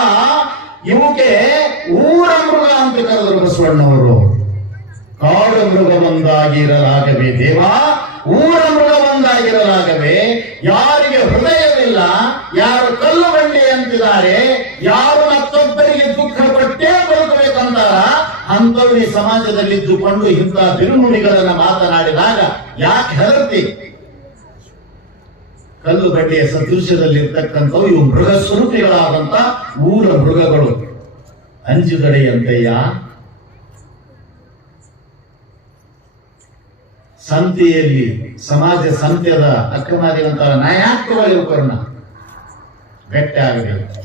ಇವಕ್ಕೆ ಊರ ಮೃಗ ಅಂತ ಕರೆದರು ಬಸವಣ್ಣವರು. ಕಾಡು ಮೃಗ ಒಂದಾಗಿರಲಾಗವೇ ದೇವ, ಊರ ಮೃಗ ಒಂದಾಗಿರಲಾಗವೇ. ಯಾರಿಗೆ ಹೃದಯವಿಲ್ಲ, ಯಾರು ಕಲ್ಲು ಬಂಡಿ ಅಂತಿದ್ದಾರೆ, ಯಾರು ಮತ್ತೊಬ್ಬರಿಗೆ ದುಃಖ ಕೊಟ್ಟೇ ಬದುಕಬೇಕಂತ ಅಂಥವ್ರು ಈ ಸಮಾಜದಲ್ಲಿದ್ದುಕೊಂಡು ಇಂಥ ಬಿರುನುಡಿಗಳನ್ನ ಮಾತನಾಡಿದಾಗ ಯಾಕೆ ಹೆದರ್ತಿ? ಕಲ್ಲು ಬಂಡೆಯ ಸದೃಶ್ಯದಲ್ಲಿರ್ತಕ್ಕಂಥವು ಇವು ಮೃಗ ಸ್ವರೂಪಿಗಳಾದಂತ ಊರ ಮೃಗಗಳು. ಅಂಜುಗಡೆಯಂತೆಯ ಸಂತೆಯಲ್ಲಿ, ಸಮಾಜ ಸಂತ್ಯದ ಅಕ್ಕಮಾದಿವಂತ ನಾಯಾಕ್ತವಾಗಿ ಉಪಕರಣ ಬೆಟ್ಟ ಆಗಬೇಕು,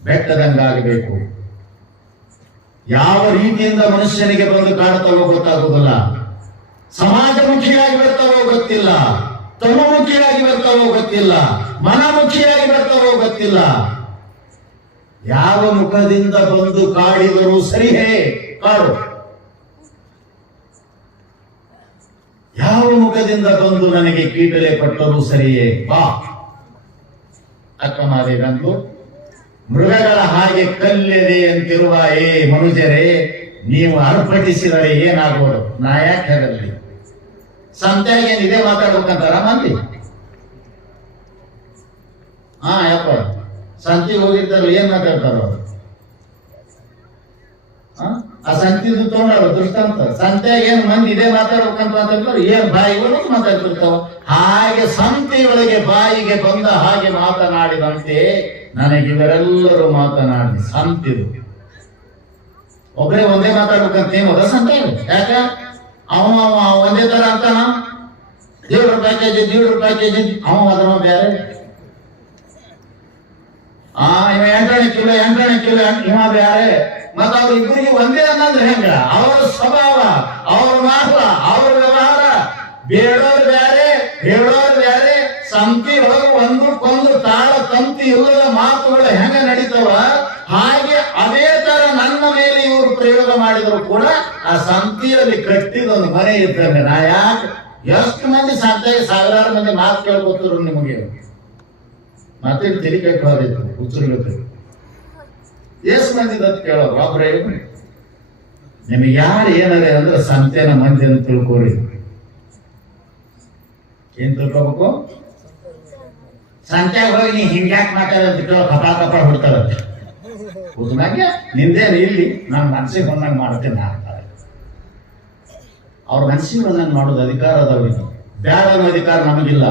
ಬೆಟ್ಟದಂಗಾಗಬೇಕು. ಯಾವ ರೀತಿಯಿಂದ ಮನುಷ್ಯನಿಗೆ ಬಂದು ಕಾಡ್ತಾವೋ ಗೊತ್ತಾಗುವುದಿಲ್ಲ. ಸಮಾಜಮುಖಿಯಾಗಿ ಬರ್ತಾವೋ ಗೊತ್ತಿಲ್ಲ, ತನುಮುಖಿಯಾಗಿ ಬರ್ತಾವೋ ಗೊತ್ತಿಲ್ಲ, ಮನಮುಖಿಯಾಗಿ ಬರ್ತಾವೋ ಗೊತ್ತಿಲ್ಲ. ಯಾವ ಮುಖದಿಂದ ಬಂದು ಕಾಡಿದರೂ ಸರಿಯೇ ಕಾಡು, ಯಾವ ಮುಖದಿಂದ ಬಂದು ನನಗೆ ಕೀಟಲೆ ಪಟ್ಟರೂ ಸರಿಯೇ ಬಾ. ಅಕ್ಕಮಾದೇಗಂದು ಮೃಗಗಳ ಹಾಗೆ ಕಲ್ಲೆದೆ ಅಂತಿರುವ ಏ ಮನುಜರೇ, ನೀವು ಅರ್ಪಟಿಸಿದರೆ ಏನಾಗೋದು? ನಾ ಯಾಕೆ ಹೇಳಲಿ? ಸಂತ್ಯಾಗ ಏನ್ ಇದೇ ಮಾತಾಡ್ಬೇಕಂತಾರ ಮಂದಿ? ಯಪ್ಪ ಸಂತಿಗೆ ಹೋಗಿರ್ತಾರ ಏನ್ ಮಾತಾಡ್ತಾರ ಅವರು? ಆ ಸಂತಿದು ತಗೊಂಡಾರ ದೃಷ್ಟಾಂತ. ಸಂತ್ಯಾಗ ಏನ್ ಮಂದಿ ಇದೇ ಮಾತಾಡ್ಬೇಕಂತ ಮಾತಾಡ್ತಾರೆ, ಏನ್ ಬಾಯಿಗಳು ಮಾತಾಡ್ತಿರ್ತಾವ. ಹಾಗೆ ಸಂತೆಯೊಳಗೆ ಬಾಯಿಗೆ ಬಂದ ಹಾಗೆ ಮಾತನಾಡಿದಂತೆ ನನಗೆ ಇವರೆಲ್ಲರೂ ಮಾತನಾಡಿ ಸಂತಿದು ಒಬ್ಬರೇ ಒಂದೇ ಮಾತಾಡ್ಬೇಕಂತ ಏನದ ಸಂತೆ? ಯಾಕ ಅವ ಒಂದೇ ತರ ಅಂತಾನ, ದೇವ್ರ ಪ್ಯಾಕೇಜ್ ಅವ ಅದನ್ನ ಬೇರೆ. ಇವ ಎಂಟನೇ ಕಿಲೋ ಇವ ಬೇರೆ. ಮತ್ತ ಅವ್ರ ಇಬ್ಬರಿಗೆ ಒಂದೇ ಅನ್ನಂದ್ರೆ ಹೆಂಗ? ಅವರ ಸ್ವಭಾವ, ಅವ್ರ ಮಾತ, ಅವ್ರ ವ್ಯವಹಾರ ಬೇಡೋರು ಬೇರೆ, ಹೇಳೋರು ಬೇರೆ. ಸಂತಿ ಒಳಗೆ ಒಂದಕ್ಕೊಂದು ತಾಳ ತಂತಿ ಇಲ್ಲದ ಮಾತುಗಳು ಹೆಂಗ ನಡೀತಾವ, ಹಾಗೆ ಅದೇ ತರ ನನ್ನ ಮೇಲೆ ಇವರು ಪ್ರಯೋಗ ಮಾಡಿದ್ರು ಕೂಡ ಆ ಸಂತಿಯಲ್ಲಿ ಕಟ್ಟಿದೊಂದು ಮನೆ ಇದ್ದಂಗೆ. ನಾ ಯಾಕೆ ಎಷ್ಟು ಮಂದಿ ಸಂತೆಗೆ ಸಾವಿರಾರು ಮಂದಿ ಮಾತು ಕೇಳ್ಕೊತಿದ್ರು ನಿಮಗೆ? ಮತ್ತೆ ತೆಲಿ ಕಟ್ಟೋದಿತ್ತು ಹುಚ್ಚರಿಗೆ. ಎಷ್ಟು ಮಂದಿ ಅಂತ ಕೇಳೋರು? ಒಬ್ಬರೇ. ನಿಮಗೆ ಯಾರು ಏನದೆ ಅಂದ್ರೆ ಸಂತೆನ ಮಂದಿ ಅಂತ ತಿಳ್ಕೊರಿ. ಏನ್ ತಿಳ್ಕೊಬೇಕು? ಸಂತ್ಯಾಗ ಹೋಗಿ ನೀ ಹಿಂಗ್ಯಾಕ್ ಮಾತಾಡಂತ ಕೇಳೋ ಕಪ ಹುಡ್ತಾರಂತೆ. ಹುಡ್ನಾಗೆ ನಿಂದೇನು ಇಲ್ಲಿ ನನ್ನ ಮನಸ್ಸಿಗೆ ಬಂದಂಗೆ ಮಾಡ್ತೇನೆ ಅಂತಾರೆ. ಅವ್ರ ಮನಸ್ಸಿಗೆ ಬಂದಂಗೆ ಮಾಡೋದು ಅಧಿಕಾರ ಅದಾವ್ರಿಗೆ. ಬ್ಯಾಡ ಅನ್ನೋ ಅಧಿಕಾರ ನಮಗಿಲ್ಲ.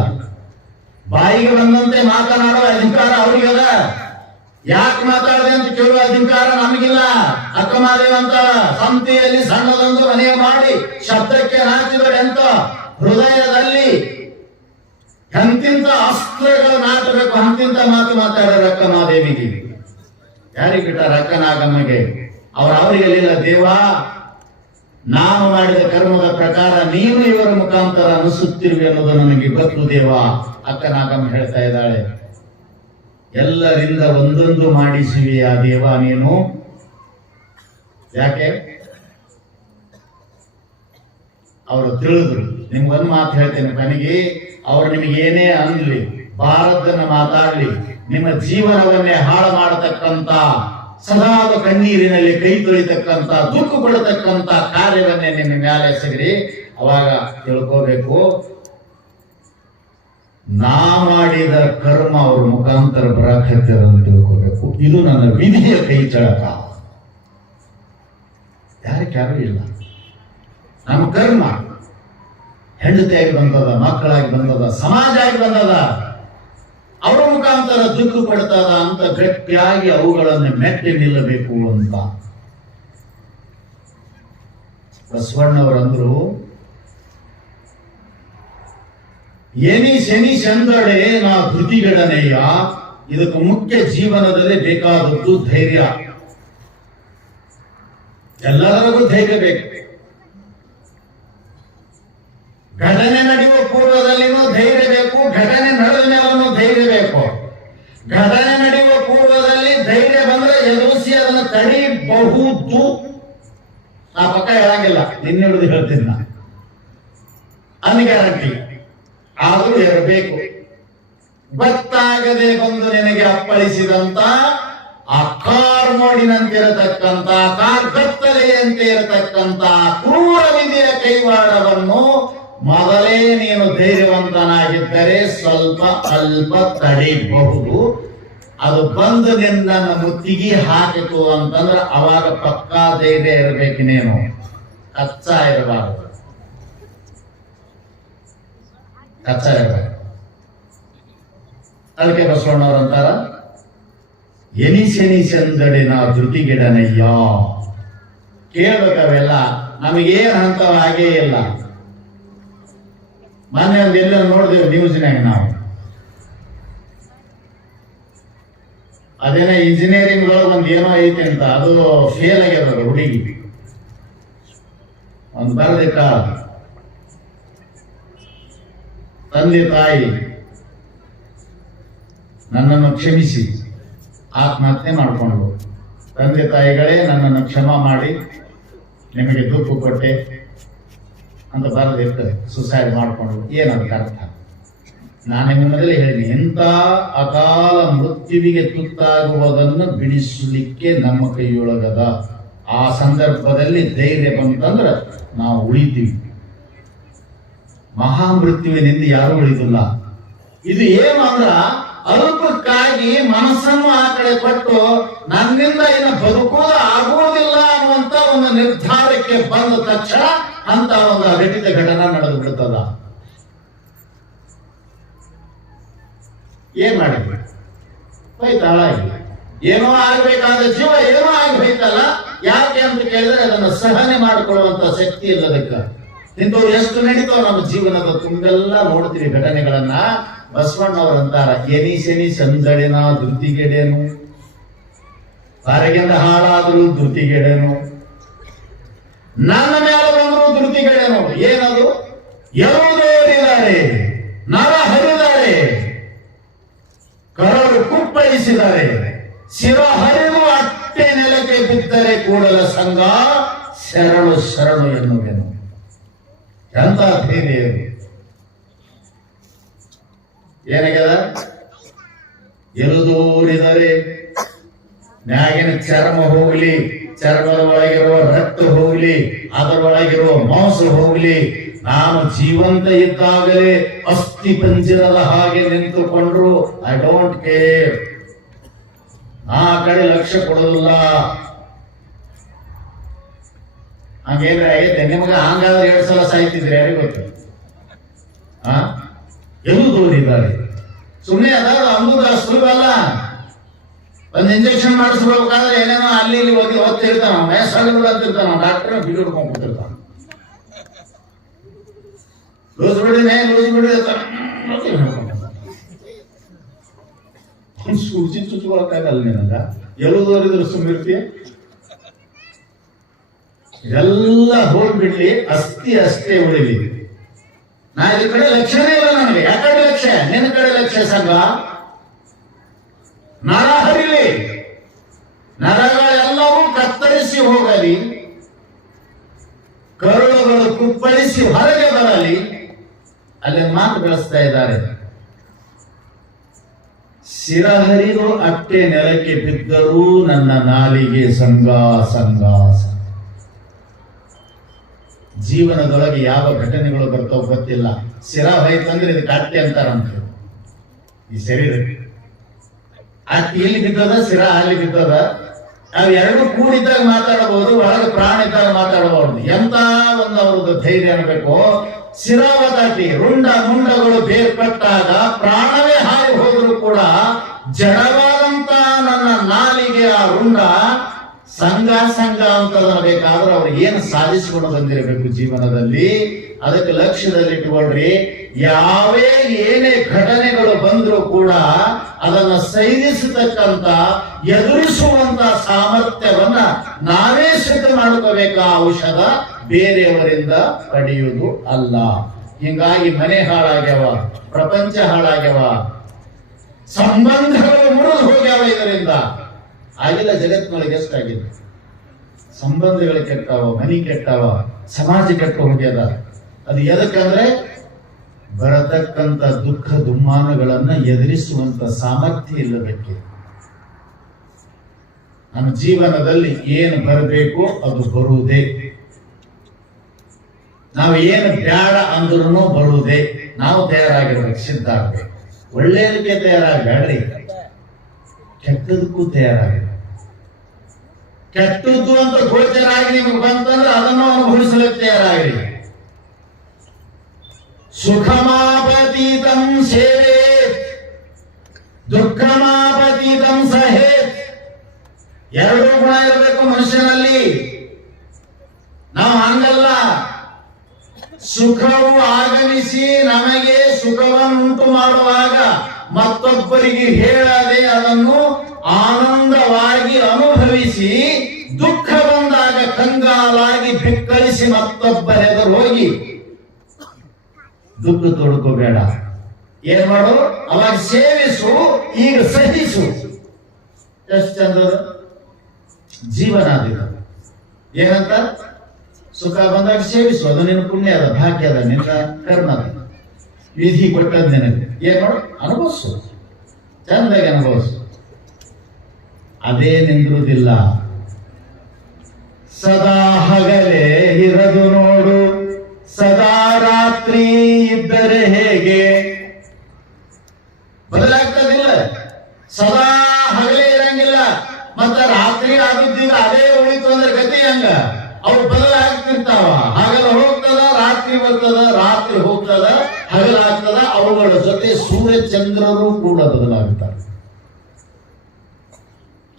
ಬಾಯಿಗೆ ಬಂದಂತೆ ಮಾತನಾಡೋ ಅಧಿಕಾರ ಅವ್ರಿಗದ. ಯಾಕೆ ಮಾತಾಡದೆ ಅಂತ ಕೇಳುವ ಅಧಿಕಾರ ನಮಗಿಲ್ಲ. ಅಕ್ಕಮಾದೇವ ಅಂತ ಸಂತೆಯಲ್ಲಿ ಸಣ್ಣದೊಂದು ಮನೆ ಮಾಡಿ ಶಬ್ದಕ್ಕೆ ನಾಚಿದರೆ ಅಂತ ಹೃದಯದಲ್ಲಿ ಎಂತಿಂತ ಅಸ್ತ್ರಗಳು ನಾಟಬೇಕು, ಅಂತಿಂತ ಮಾತು ಮಾತಾಡೋ ಅಕ್ಕಮಾದೇವಿಗೆ. ಯಾರಿಗೆ ಬಿಟ್ಟಾರ? ಅಕ್ಕನಾಗಮ್ಮಗೆ. ಅವರಿಗೆ ದೇವ, ನಾನು ಮಾಡಿದ ಕರ್ಮದ ಪ್ರಕಾರ ನೀನು ಇವರ ಮುಖಾಂತರ ಅನಿಸುತ್ತಿರುವೆ ಅನ್ನೋದು ನನಗೆ ಗೊತ್ತು ದೇವ. ಅಕ್ಕನಾಗಮ್ಮ ಹೇಳ್ತಾ ಇದ್ದಾಳೆ, ಎಲ್ಲರಿಂದ ಒಂದೊಂದು ಮಾಡಿಸುವೆಯಾ ದೇವ ನೀನು? ಯಾಕೆ? ಅವರು ತಿಳಿದ್ರು. ನಿಮ್ಗೊಂದು ಮಾತು ಹೇಳ್ತೇನೆ, ನನಗೆ ಅವ್ರು ನಿಮಗೆ ಏನೇ ಅನ್ಲಿ, ಭಾರತನ ಮಾತಾಡ್ಲಿ, ನಿಮ್ಮ ಜೀವನವನ್ನೇ ಹಾಳು ಮಾಡತಕ್ಕಂತ, ಸದಾದ ಕಣ್ಣೀರಿನಲ್ಲಿ ಕೈ ತೊಳಿತಕ್ಕಂತ, ದುಃಖ ಪಡತಕ್ಕಂತ ಕಾರ್ಯವನ್ನೇ ನಿಮ್ಮ ಮ್ಯಾಲೆ ಎಸಗ್ರಿ. ಅವಾಗ ತಿಳ್ಕೋಬೇಕು, ನಾ ಮಾಡಿದ ಕರ್ಮ ಅವ್ರ ಮುಖಾಂತರ ಬರಾಕತ್ತದ ಅಂತ ತಿಳ್ಕೋಬೇಕು. ಇದು ನನ್ನ ವಿಧಿಯ ಕೈ ಚಳಕ. ಯಾರು ಇಲ್ಲ. ನಮ್ಮ ಕರ್ಮ ಹೆಂಡತಿಯಾಗಿ ಬಂದದ, ಮಕ್ಕಳಾಗಿ ಬಂದದ, ಸಮಾಜ ಆಗಿ ಬಂದದ, ಅವರ ಮುಖಾಂತರ ದುಃಖ ಪಡ್ತದ ಅಂತ ಗಟ್ಟಿಯಾಗಿ ಅವುಗಳನ್ನು ಮೆಟ್ಟಿ ನಿಲ್ಲಬೇಕು ಅಂತ ಬಸವಣ್ಣವರಂದ್ರು. ಏನಿ ಶನಿ ಚಂದಡೆ ನಾ ಧೃತಿಗಡನೆಯ. ಇದಕ್ಕೆ ಮುಖ್ಯ ಜೀವನದಲ್ಲಿ ಬೇಕಾದದ್ದು ಧೈರ್ಯ. ಎಲ್ಲರಿಗೂ ಧೈರ್ಯ ಬೇಕು. ಘಟನೆ ನಡೆಯುವ ಪೂರ್ವದಲ್ಲಿನೂ ಧೈರ್ಯ ಬೇಕು, ಘಟನೆ ನಡೆದ ಮೇಲೂ ಧೈರ್ಯ ಬೇಕು. ಘಟನೆ ನಡೆಯುವ ಪೂರ್ವದಲ್ಲಿ ಧೈರ್ಯ ಬಂದ್ರೆ ಎದುರಿಸಿ ಅದನ್ನು ತಡೆಯಬಹುದು. ಆ ಪಕ್ಕ ಹೇಳಂಗಿಲ್ಲ, ನಿನ್ನೆ ಹಿಡಿದು ಹೇಳ್ತೀನಿ ನಾ, ಅನ್ ಗ್ಯಾರಂಟಿ. ಆದರೂ ಇರಬೇಕು. ಗೊತ್ತಾಗದೆ ಬಂದು ನಿನಗೆ ಅಪ್ಪಳಿಸಿದಂತ ಆ ಕಾರ್ ಮೋಡಿನಂತಿರತಕ್ಕಂತ, ಕಾರ್ ಕತ್ತಲೆಯಂತೆ ಇರತಕ್ಕಂತ ಕ್ರೂರ ವಿಧಿಯ ಕೈವಾಡವನ್ನು ಮೊದಲೇ ನೀನು ಧೈರ್ಯವಂತನಾಗಿದ್ದರೆ ಸ್ವಲ್ಪ ಅಲ್ಪ ತಡೆಯಬಹುದು. ಅದು ಬಂದು ನಿನ್ನ ಮುತ್ತಿಗೆ ಹಾಕಿತು ಅಂತಂದ್ರೆ ಅವಾಗ ಪಕ್ಕಾ ಧೈರ್ಯ ಇರಬೇಕು. ನೀನು ಕಚ್ಚಾ ಇರಬಾರದು, ಕಚ್ಚಾ ಇರಬೇಕು. ಅದಕ್ಕೆ ಬಸವಣ್ಣವ್ರು ಅಂತಾರ, ಎನಿಸೆನಿಸೆಂದಡೆ ನಾ ಧೃತಿಗಿಡನಯ್ಯ. ಕೇಳ್ಬೇಕವೆಲ್ಲ, ನಮಗೇನು ಅಂತವ ಹಾಗೇ ಇಲ್ಲ. ಮೊನ್ನೆ ಎಲ್ಲ ನೋಡಿದೆವು ನ್ಯೂಸ್ನಾಗ ನಾವು. ಅದೇನೋ ಇಂಜಿನಿಯರಿಂಗ್ ಒಳಗೆ ಒಂದು ಏನೋ ಐತೆ ಅಂತ, ಅದು ಫೇಲ್ ಆಗ್ಯದ ಹುಡುಗಿ. ಒಂದು ಬರದಿಟ್ಟ ತಂದೆ ತಾಯಿ ನನ್ನನ್ನು ಕ್ಷಮಿಸಿ ಆತ್ಮಹತ್ಯೆ ಮಾಡಿಕೊಂಡ್ರು. ತಂದೆ ತಾಯಿಗಳೇ ನನ್ನನ್ನು ಕ್ಷಮ ಮಾಡಿ, ನಿಮಗೆ ದುಃಖ ಕೊಟ್ಟೆ ಅಂತ ಬರದಿರ್ತದೆ, ಸುಸೈಡ್ ಮಾಡಿಕೊಂಡ್ರು. ಏನಂತ ಅರ್ಥ? ನಾನು ನಿಮ್ಮಲ್ಲಿ ಹೇಳಿ, ಇಂಥ ಅಕಾಲ ಮೃತ್ಯುವಿಗೆ ತುತ್ತಾಗುವುದನ್ನು ಬಿಡಿಸಲಿಕ್ಕೆ ನಮ್ಮ ಕೈಯೊಳಗದ. ಆ ಸಂದರ್ಭದಲ್ಲಿ ಧೈರ್ಯ ಬಂತಂದ್ರೆ ನಾವು ಉಳಿತೀವಿ. ಮಹಾಮೃತ್ಯುವಿನಿಂದ ಯಾರು ಉಳಿದಿಲ್ಲ. ಇದು ಏನು ಅಂದ್ರ, ಅಲ್ಪಕ್ಕಾಗಿ ಮನಸ್ಸನ್ನು ಆ ಕಡೆ ಕೊಟ್ಟು ನನ್ನಿಂದ ಇನ್ನು ಬದುಕೋದು ಆಗುವುದಿಲ್ಲ ಅನ್ನುವಂತ ಒಂದು ನಿರ್ಧಾರಕ್ಕೆ ಬಂದ ತಕ್ಷಣ ಅಂತ ಒಂದು ಅಘಟಿತ ಘಟನೆ ನಡೆದು ಬಿಡ್ತದ. ಏನ್ ಮಾಡಿದ್ವಿ? ಹೋಯ್ತಾಳ. ಏನೋ ಆಗ್ಬೇಕಾದ ಜೀವ ಏನೋ ಆಗಿ ಹೋಯ್ತಲ್ಲ. ಯಾಕೆ ಅಂತ ಕೇಳಿದ್ರೆ ಅದನ್ನ ಸಹನೆ ಮಾಡಿಕೊಳ್ಳುವಂತ ಶಕ್ತಿ ಇಲ್ಲದಕ್ಕೆ. ಇಂಥವ್ರು ಎಷ್ಟು ನಡೀತಾವ ನಮ್ಮ ಜೀವನದ ತುಂಬೆಲ್ಲ ನೋಡ್ತೀವಿ ಘಟನೆಗಳನ್ನ. ಬಸವಣ್ಣವ್ರು ಅಂತಾರ, ಎನಿ ಶನಿ ಸಂದಡಿನ ಧೃತಿಗೆಡೇನು, ಹೊರಗಿಂದ ಹಾಳಾದ್ರೂ ಧೃತಿಗೆಡೇನು, ನನ್ನ ಮೇಲೆ ಬಂದ್ರು ಧೃತಿಗೆಡೇನು. ಏನದು? ಎರುವುದೋರಿದ್ದಾರೆ, ನರ ಹರಿದ್ದಾರೆ, ಕರಳು ಕುಪ್ಪಳಿಸಿದ್ದಾರೆ, ಶಿರ ಹರಿದು ಅಟ್ಟೆ ನೆಲಕ್ಕೆ ಬಿದ್ದರೆ ಕೂಡಲ ಸಂಘ ಶರಣು ಶರಣು ಎನ್ನುವೆನು. ಎಂತ ಧೈರ್ಯ ಇದು! ಏನಾಗ್ಯದ? ಎರುದೋರಿದರೆ ಮ್ಯಾಗಿನ ಚರ್ಮ ಹೋಗ್ಲಿ, ಚರ್ಮದ ಒಳಗಿರುವ ರಕ್ತ ಹೋಗ್ಲಿ, ಅದರೊಳಗಿರುವ ಮಾಂಸ ಹೋಗ್ಲಿ, ನಾನು ಜೀವಂತ ಇದ್ದಾಗಲೇ ಅಸ್ಥಿ ಪಂಜರದ ಹಾಗೆ ನಿಂತುಕೊಂಡ್ರು ಐ ಡೋಂಟ್ ಕೇರ್. ಆ ಕಡೆ ಲಕ್ಷ್ಯ ಕೊಡೋದಿಲ್ಲ. ಹಂಗೇನ್ರಿ ಆಗೈತೆ ನಿಮ್ಗೆ? ಹಂಗಾದ್ರೆ 2 ಸಲ ಸಾಯ್ತಿದ್ರಿ, ಯಾರಿಗೆ ಗೊತ್ತು? ಎರುದೋರಿದ್ದಾರೆ. ಸುಮ್ಮನೆ ಅದಾರ ಅಂಬುದು ಸುಲಭ ಅಲ್ಲ. ಒಂದು ಇಂಜೆಕ್ಷನ್ ಮಾಡಿಸ್ಬೇಕಾದ್ರೆ ಏನೇನೋ ಅಲ್ಲಿ ಇಲ್ಲಿ ಹೋಗಿ ಓದ್ತಿರ್ತಾನ, ಮೈಸೂರು ಅಂತಿರ್ತಾನ, ಡಾಕ್ಟರ್ ಬಿಡಿ ಹಿಡ್ಕೊಂಡ್ ಕೂತಿರ್ತಾನ. ಲೂಸ್ ಬಿಡಿ ಅಂತ ಒಂದು ಸೂಜಿ ಚುಚ್ಕೊಳಕ್ಕಾಗಲ್ಲ ನಿನಗ, ಎಲ್ಲೋರಿದ್ರು ಸುಮ್ಮಿರ್ತೀಯ. ಎಲ್ಲ ಹೋಗ್ಬಿಡ್ಲಿ, ಅಸ್ಥಿ ಅಷ್ಟೇ ಉಳಿಲಿ. ನಾ ಈ ಕಡೆ ಲಕ್ಷ್ಯನೇ ಇಲ್ಲ ನನಗೆ. ಯಾಕಡೆ ಲಕ್ಷ್ಯ? ನಿನ್ನ ಕಡೆ ಲಕ್ಷ್ಯ ಸಂಘ. ನರ ಹರಿಲಿ, ನರಗಳೆಲ್ಲವೂ ಕತ್ತರಿಸಿ ಹೋಗಲಿ, ಕರುಳುಗಳು ಕುಪ್ಪಳಿಸಿ ಹೊರಗೆ ಬರಲಿ. ಅಲ್ಲಿ ಮಾತು ಬೆಳೆಸ್ತಾ ಇದ್ದಾರೆ. ಶಿರಹರಿದು ಅಟ್ಟೆ ನೆಲಕ್ಕೆ ಬಿದ್ದರೂ ನನ್ನ ನಾಲಿಗೆ ಸಂಗ ಸಂಗ. ಜೀವನದೊಳಗೆ ಯಾವ ಘಟನೆಗಳು ಬರ್ತಾವ ಗೊತ್ತಿಲ್ಲ. ಶಿರ ಹೋಯ್ತಂದ್ರೆ ಇದಕ್ಕೆ ಅಟ್ಟೆ ಅಂತಾರಂತ. ಈ ಶರೀರ ಅಟ್ಟೆ ಇಲ್ಲಿ ಬಿದ್ದದ, ಶಿರ ಅಲ್ಲಿ ಬಿದ್ದದ. ನಾವು ಎರಡು ಕೂಡಿದ್ದಾಗ ಮಾತಾಡಬಹುದು, ಒಳಗೆ ಪ್ರಾಣ ಇದ್ದಾಗ ಮಾತಾಡಬಹುದು. ಎಂತ ಒಂದು ಅವ್ರದ್ದು ಧೈರ್ಯ ಅನ್ಬೇಕು. ಶಿರವ ದಾಟಿ ರುಂಡ ಮುಂಡಗಳು ಬೇರ್ಪಟ್ಟಾಗ ಪ್ರಾಣವೇ ಹಾರಿ ಹೋದ್ರು ಕೂಡ ಜಡವಾದಂತ ನನ್ನ ನಾಲಿಗೆ ಆ ರುಂಡ ಸಂಘ ಸಂಘ ಅಂತ ಬೇಕಾದ್ರೆ ಅವ್ರು ಏನು ಸಾಧಿಸಿಕೊಂಡು ಬಂದಿರಬೇಕು ಜೀವನದಲ್ಲಿ. ಅದಕ್ಕೆ ಲಕ್ಷ್ಯದಲ್ಲಿಟ್ಟುಕೊಳ್ರಿ. ಯಾವೇ ಏನೇ ಘಟನೆಗಳು ಬಂದರೂ ಕೂಡ ಅದನ್ನ ಸೈರಿಸತಕ್ಕಂತ ಎದುರಿಸುವಂತ ಸಾಮರ್ಥ್ಯವನ್ನ ನಾವೇ ಸಿದ್ಧ ಮಾಡ್ಕೋಬೇಕಾ ಔಷಧ, ಬೇರೆಯವರಿಂದ ಪಡೆಯುವುದು ಅಲ್ಲ. ಹಿಂಗಾಗಿ ಮನೆ ಹಾಳಾಗ್ಯಾವ, ಪ್ರಪಂಚ ಹಾಳಾಗ್ಯಾವ, ಸಂಬಂಧಗಳು ಮುರಿದು ಹೋಗ್ಯಾವ. ಇದರಿಂದ ಆಗಿಲ್ಲ. ಜಗತ್ತಿನೊಳಗೆ ಎಷ್ಟಾಗಿದೆ ಸಂಬಂಧಗಳು ಕೆಟ್ಟಾವ, ಮನಿ ಕೆಟ್ಟಾವ, ಸಮಾಜ ಕೆಟ್ಟ ಹೋಗ್ಯದ. ಅದು ಎದಕ್ಕಂದ್ರೆ ಬರತಕ್ಕಂತ ದುಃಖ ದುಮ್ಮಾನಗಳನ್ನ ಎದುರಿಸುವಂತ ಸಾಮರ್ಥ್ಯ ಇಲ್ಲಬೇಕು. ನಮ್ಮ ಜೀವನದಲ್ಲಿ ಏನು ಬರಬೇಕು ಅದು ಬರುವುದೇ. ನಾವು ಏನು ಬ್ಯಾಡ ಅಂದ್ರೂ ಬರುವುದೇ. ನಾವು ತಯಾರಾಗಿರ್ಬೇಕು, ಸಿದ್ಧ ಆಗ್ಬೇಕು. ಒಳ್ಳೆಯದಕ್ಕೆ ತಯಾರಾಗಬೇಡ್ರಿ, ಕೆಟ್ಟದಕ್ಕೂ ತಯಾರಾಗಿ. ಕೆಟ್ಟದ್ದು ಅಂತ ಗೋಚರ ಆಗಿ ನಿಮಗೆ ಬಂತಂದ್ರೆ ಅದನ್ನು ಅನುಭವಿಸಲಿಕ್ಕೆ ತಯಾರಾಗಿ. ಸುಖಮಾಪತೀತಂ ಸೇವೇತ್, ದುಃಖಮಾಪತೀತಂ ಸಹೇತ್. ಎರಡು ಗುಣ ಇರಬೇಕು ಮನುಷ್ಯನಲ್ಲಿ. ನಾವು ಹಂಗಲ್ಲ. ಸುಖವು ಆಗಮಿಸಿ ನಮಗೆ ಸುಖವನ್ನುಂಟು ಮಾಡುವಾಗ ಮತ್ತೊಬ್ಬರಿಗೆ ಹೇಳದೆ ಅದನ್ನು ಆನಂದವಾಗಿ ಅನುಭವಿಸಿ, ದುಃಖ ಬಂದಾಗ ಕಂಗಾಲಾಗಿ ಬಿಕ್ಕಳಿಸಿ ಮತ್ತೊಬ್ಬರೆದುರು ಹೋಗಿ ದುಡ್ಡು ತೊಡ್ಕೋಬೇಡ. ಏನ್ ಮಾಡು? ಅವಾಗ ಸೇವಿಸು, ಈಗ ಸಹಿಸು. ಎಷ್ಟು ಚಂದ ಜೀವನ ಅದಿಲ್ಲ. ಏನಂತ? ಸುಖ ಬಂದಾಗ ಸೇವಿಸು, ಅದು ನಿನ್ನ ಪುಣ್ಯ ಅದ, ಭಾಗ್ಯ ಅದ, ನಿನ್ನ ಕರ್ಮ ಅದ, ವಿಧಿ ಕೊಟ್ಟದ್ ನಿನಗೆ. ಏನ್ ಮಾಡು? ಅನುಭವಿಸು, ಚಂದಾಗಿ ಅನುಭವಿಸು. ಅದೇ ನಿಂದ್ರುವುದಿಲ್ಲ. ಸದಾ ಹಗಲೇ ಇರದು ನೋಡು, ಸದಾ ರಾತ್ರಿ ಇದ್ದರೆ ಹೇಗೆ? ಬದಲಾಗ್ತದಿಲ್ಲ. ಸದಾ ಹಗಲೇ ಇರಂಗಿಲ್ಲ, ಮತ್ತ ರಾತ್ರಿ ಆಗುತ್ತೀಗ ಅದೇ ಉಳಿತು ಅಂದ್ರೆ ಗತಿ ಹಂಗ. ಅವು ಬದಲಾಗ್ತಿರ್ತಾವ. ಹಗಲು ಹೋಗ್ತದ, ರಾತ್ರಿ ಬರ್ತದ, ರಾತ್ರಿ ಹೋಗ್ತದ, ಹಗಲಾಗ್ತದ. ಅವುಗಳ ಜೊತೆ ಸೂರ್ಯ ಚಂದ್ರರು ಕೂಡ ಬದಲಾಗುತ್ತಾರೆ.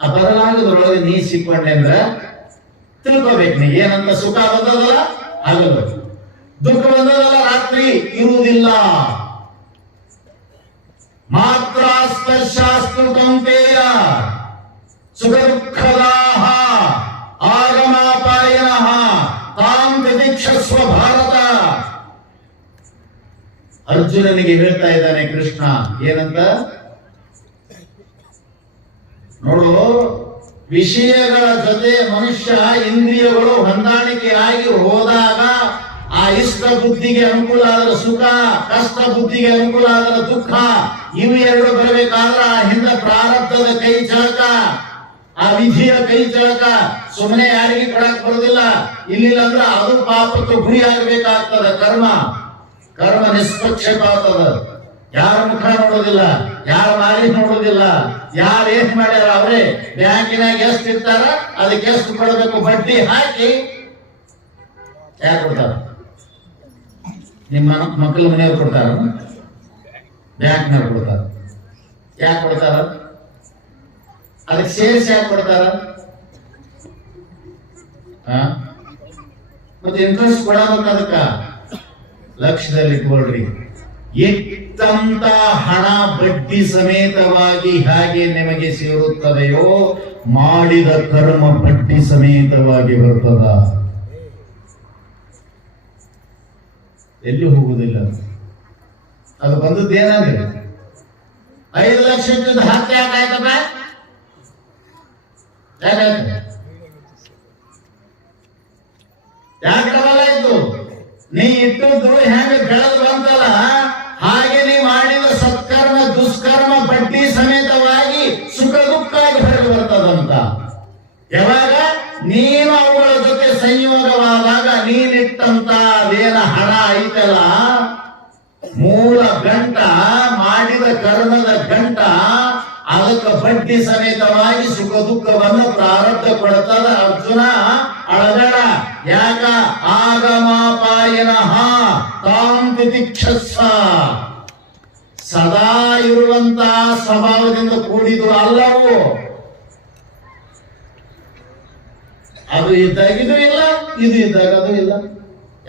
ಆ ಬದಲಾಗದ್ರೊಳಗೆ ನೀ ಸಿಕ್ಕೊಂಡೆ ಅಂದ್ರ ತಿಳ್ಕೋಬೇಕು ನೀ ಏನಂತ. ಸುಖ ಬಂದದಲ್ಲ ಹಗಲು, ದುಃಖ ಬಂದದಲ್ಲ ರಾತ್ರಿ ಇರುವುದಿಲ್ಲ. ಮಾತ್ರ ಸ್ಪರ್ಶಾಸ್ತು ಕೌಂತೆಯ ಸುಖ ದುಃಖದಾಹ ಆಗಮಾಪಾಯನಃ ತಾಂ ತಿತಿಕ್ಷಸ್ವ ಭಾರತ. ಅರ್ಜುನನಿಗೆ ಹೇಳ್ತಾ ಇದ್ದಾನೆ ಕೃಷ್ಣ. ಏನಂತ ನೋಡು, ವಿಷಯಗಳ ಜೊತೆ ಮನುಷ್ಯ ಇಂದ್ರಿಯಗಳು ಹೊಂದಾಣಿಕೆಯಾಗಿ ಹೋದಾಗ ಆ ಇಷ್ಟ ಬುದ್ಧಿಗೆ ಅನುಕೂಲ ಆದ್ರೆ ಸುಖ, ಕಷ್ಟ ಬುದ್ಧಿಗೆ ಅನುಕೂಲ ಆದ್ರೆ ದುಃಖ. ಇವು ಎರಡು ಬರಬೇಕಾದ್ರೆ ಆ ಹಿಂದೆ ಪ್ರಾರಬ್ಧದ ಕೈ ಚಳಕ, ಆ ವಿಧಿಯ ಕೈ ಚಳಕ ಸುಮ್ಮನೆ ಯಾರಿಗೆ ಕೊಡಕ್ ಬರೋದಿಲ್ಲ. ಇಲ್ಲಿಲ್ಲ ಅಂದ್ರೆ ಅದು ಪಾಪಕ್ಕೆ ಗುರಿ ಆಗಬೇಕಾಗ್ತದೆ. ಕರ್ಮ ನಿಷ್ಪಕ್ಷಪಾತದ. ಯಾರ ಮುಖ ನೋಡೋದಿಲ್ಲ, ಯಾರ ಮಾರಿ ನೋಡೋದಿಲ್ಲ, ಯಾರು ಏನ್ ಮಾಡ್ಯಾರ ಅವ್ರೆ ಬ್ಯಾಂಕಿನಾಗ ಎಷ್ಟು ಇರ್ತಾರ ಅದಕ್ಕೆ ಎಷ್ಟು ಕೊಡಬೇಕು ಬಡ್ಡಿ ಹಾಕಿ ಯಾರು ಕೊಡ್ತಾರ? ನಿಮ್ಮ ಮಕ್ಕಳ ಮನೆಯವ್ರು ಕೊಡ್ತಾರ, ಬ್ಯಾಂಕ್ನವ್ರು ಕೊಡ್ತಾರ. ಯಾಕೆ ಕೊಡ್ತಾರ? ಅದಕ್ಕೆ ಸೇರಿಸಿ ಯಾಕೆ ಕೊಡ್ತಾರ? ಮತ್ತೆ ಇಂಟ್ರೆಸ್ಟ್ ಕೊಡಬೇಕು. ಅದಕ್ಕ ಲಕ್ಷ್ಯದಲ್ಲಿ ಇಟ್ಕೊಳ್ರಿ. ಇಟ್ಟಂತ ಹಣ ಬಡ್ಡಿ ಸಮೇತವಾಗಿ ಹೇಗೆ ನಿಮಗೆ ಸೇರುತ್ತದೆಯೋ ಮಾಡಿದ ಕರ್ಮ ಬಡ್ಡಿ ಸಮೇತವಾಗಿ ಬರ್ತದ, ಎಲ್ಲಿ ಹೋಗುವುದಿಲ್ಲ. ಅದು ಬಂದದ್ದೇನಂದ್ರೆ 5 ಲಕ್ಷದ ಹತ್ಯೆ ಯಾಕಾಯ್ತಪ್ಪ? ಯಾಕೆ ಡಬಲ್ ಆಯ್ತು? ನೀ ಇಟ್ಟದ್ದು ಹೆಂಗ ಬೆಳೆದು ಬಂತಲ್ಲ, ಹಾಗೆ ನೀ ಮಾಡಿದ ಸತ್ಕರ್ಮ ದುಷ್ಕರ್ಮ ಬಡ್ಡಿ ಸಮೇತವಾಗಿ ಸುಖ ದುಃಖ ಆಗಿ ಹೊರಗೆ ಬರ್ತದಂತ. ಯಾವಾಗ ನೀನು ಅವುಗಳ ಜೊತೆ ಸಂಯೋಗವಾದಾಗ ನೀನಿಟ್ಟಂತ ಅದೇನ ಹಣ ಐತಲ್ಲ, ಮೂಲ ಗಂಟ ಮಾಡಿದ ಕರ್ಮದ ಗಂಟ, ಅದಕ್ಕೆ ಬಡ್ಡಿ ಸಮೇತವಾಗಿ ಸುಖ ದುಃಖವನ್ನು ಪ್ರಾರಬ್ಧ ಕೊಡ್ತದ. ಅರ್ಜುನ ಅಳಬೇಡ. ಯಾಕ? ಆಗಮಾಪಾಯನ ತಾಂ ತಿತಿಕ್ಷಸ್ವ, ಸದಾ ಇರುವಂತಹ ಸ್ವಭಾವದಿಂದ ಕೂಡಿದು ಅಲ್ಲವು. ಅದು ಇದ್ದಾಗ ಇದು ಇಲ್ಲ, ಇದು ಇದ್ದಾಗ ಅದು ಇಲ್ಲ.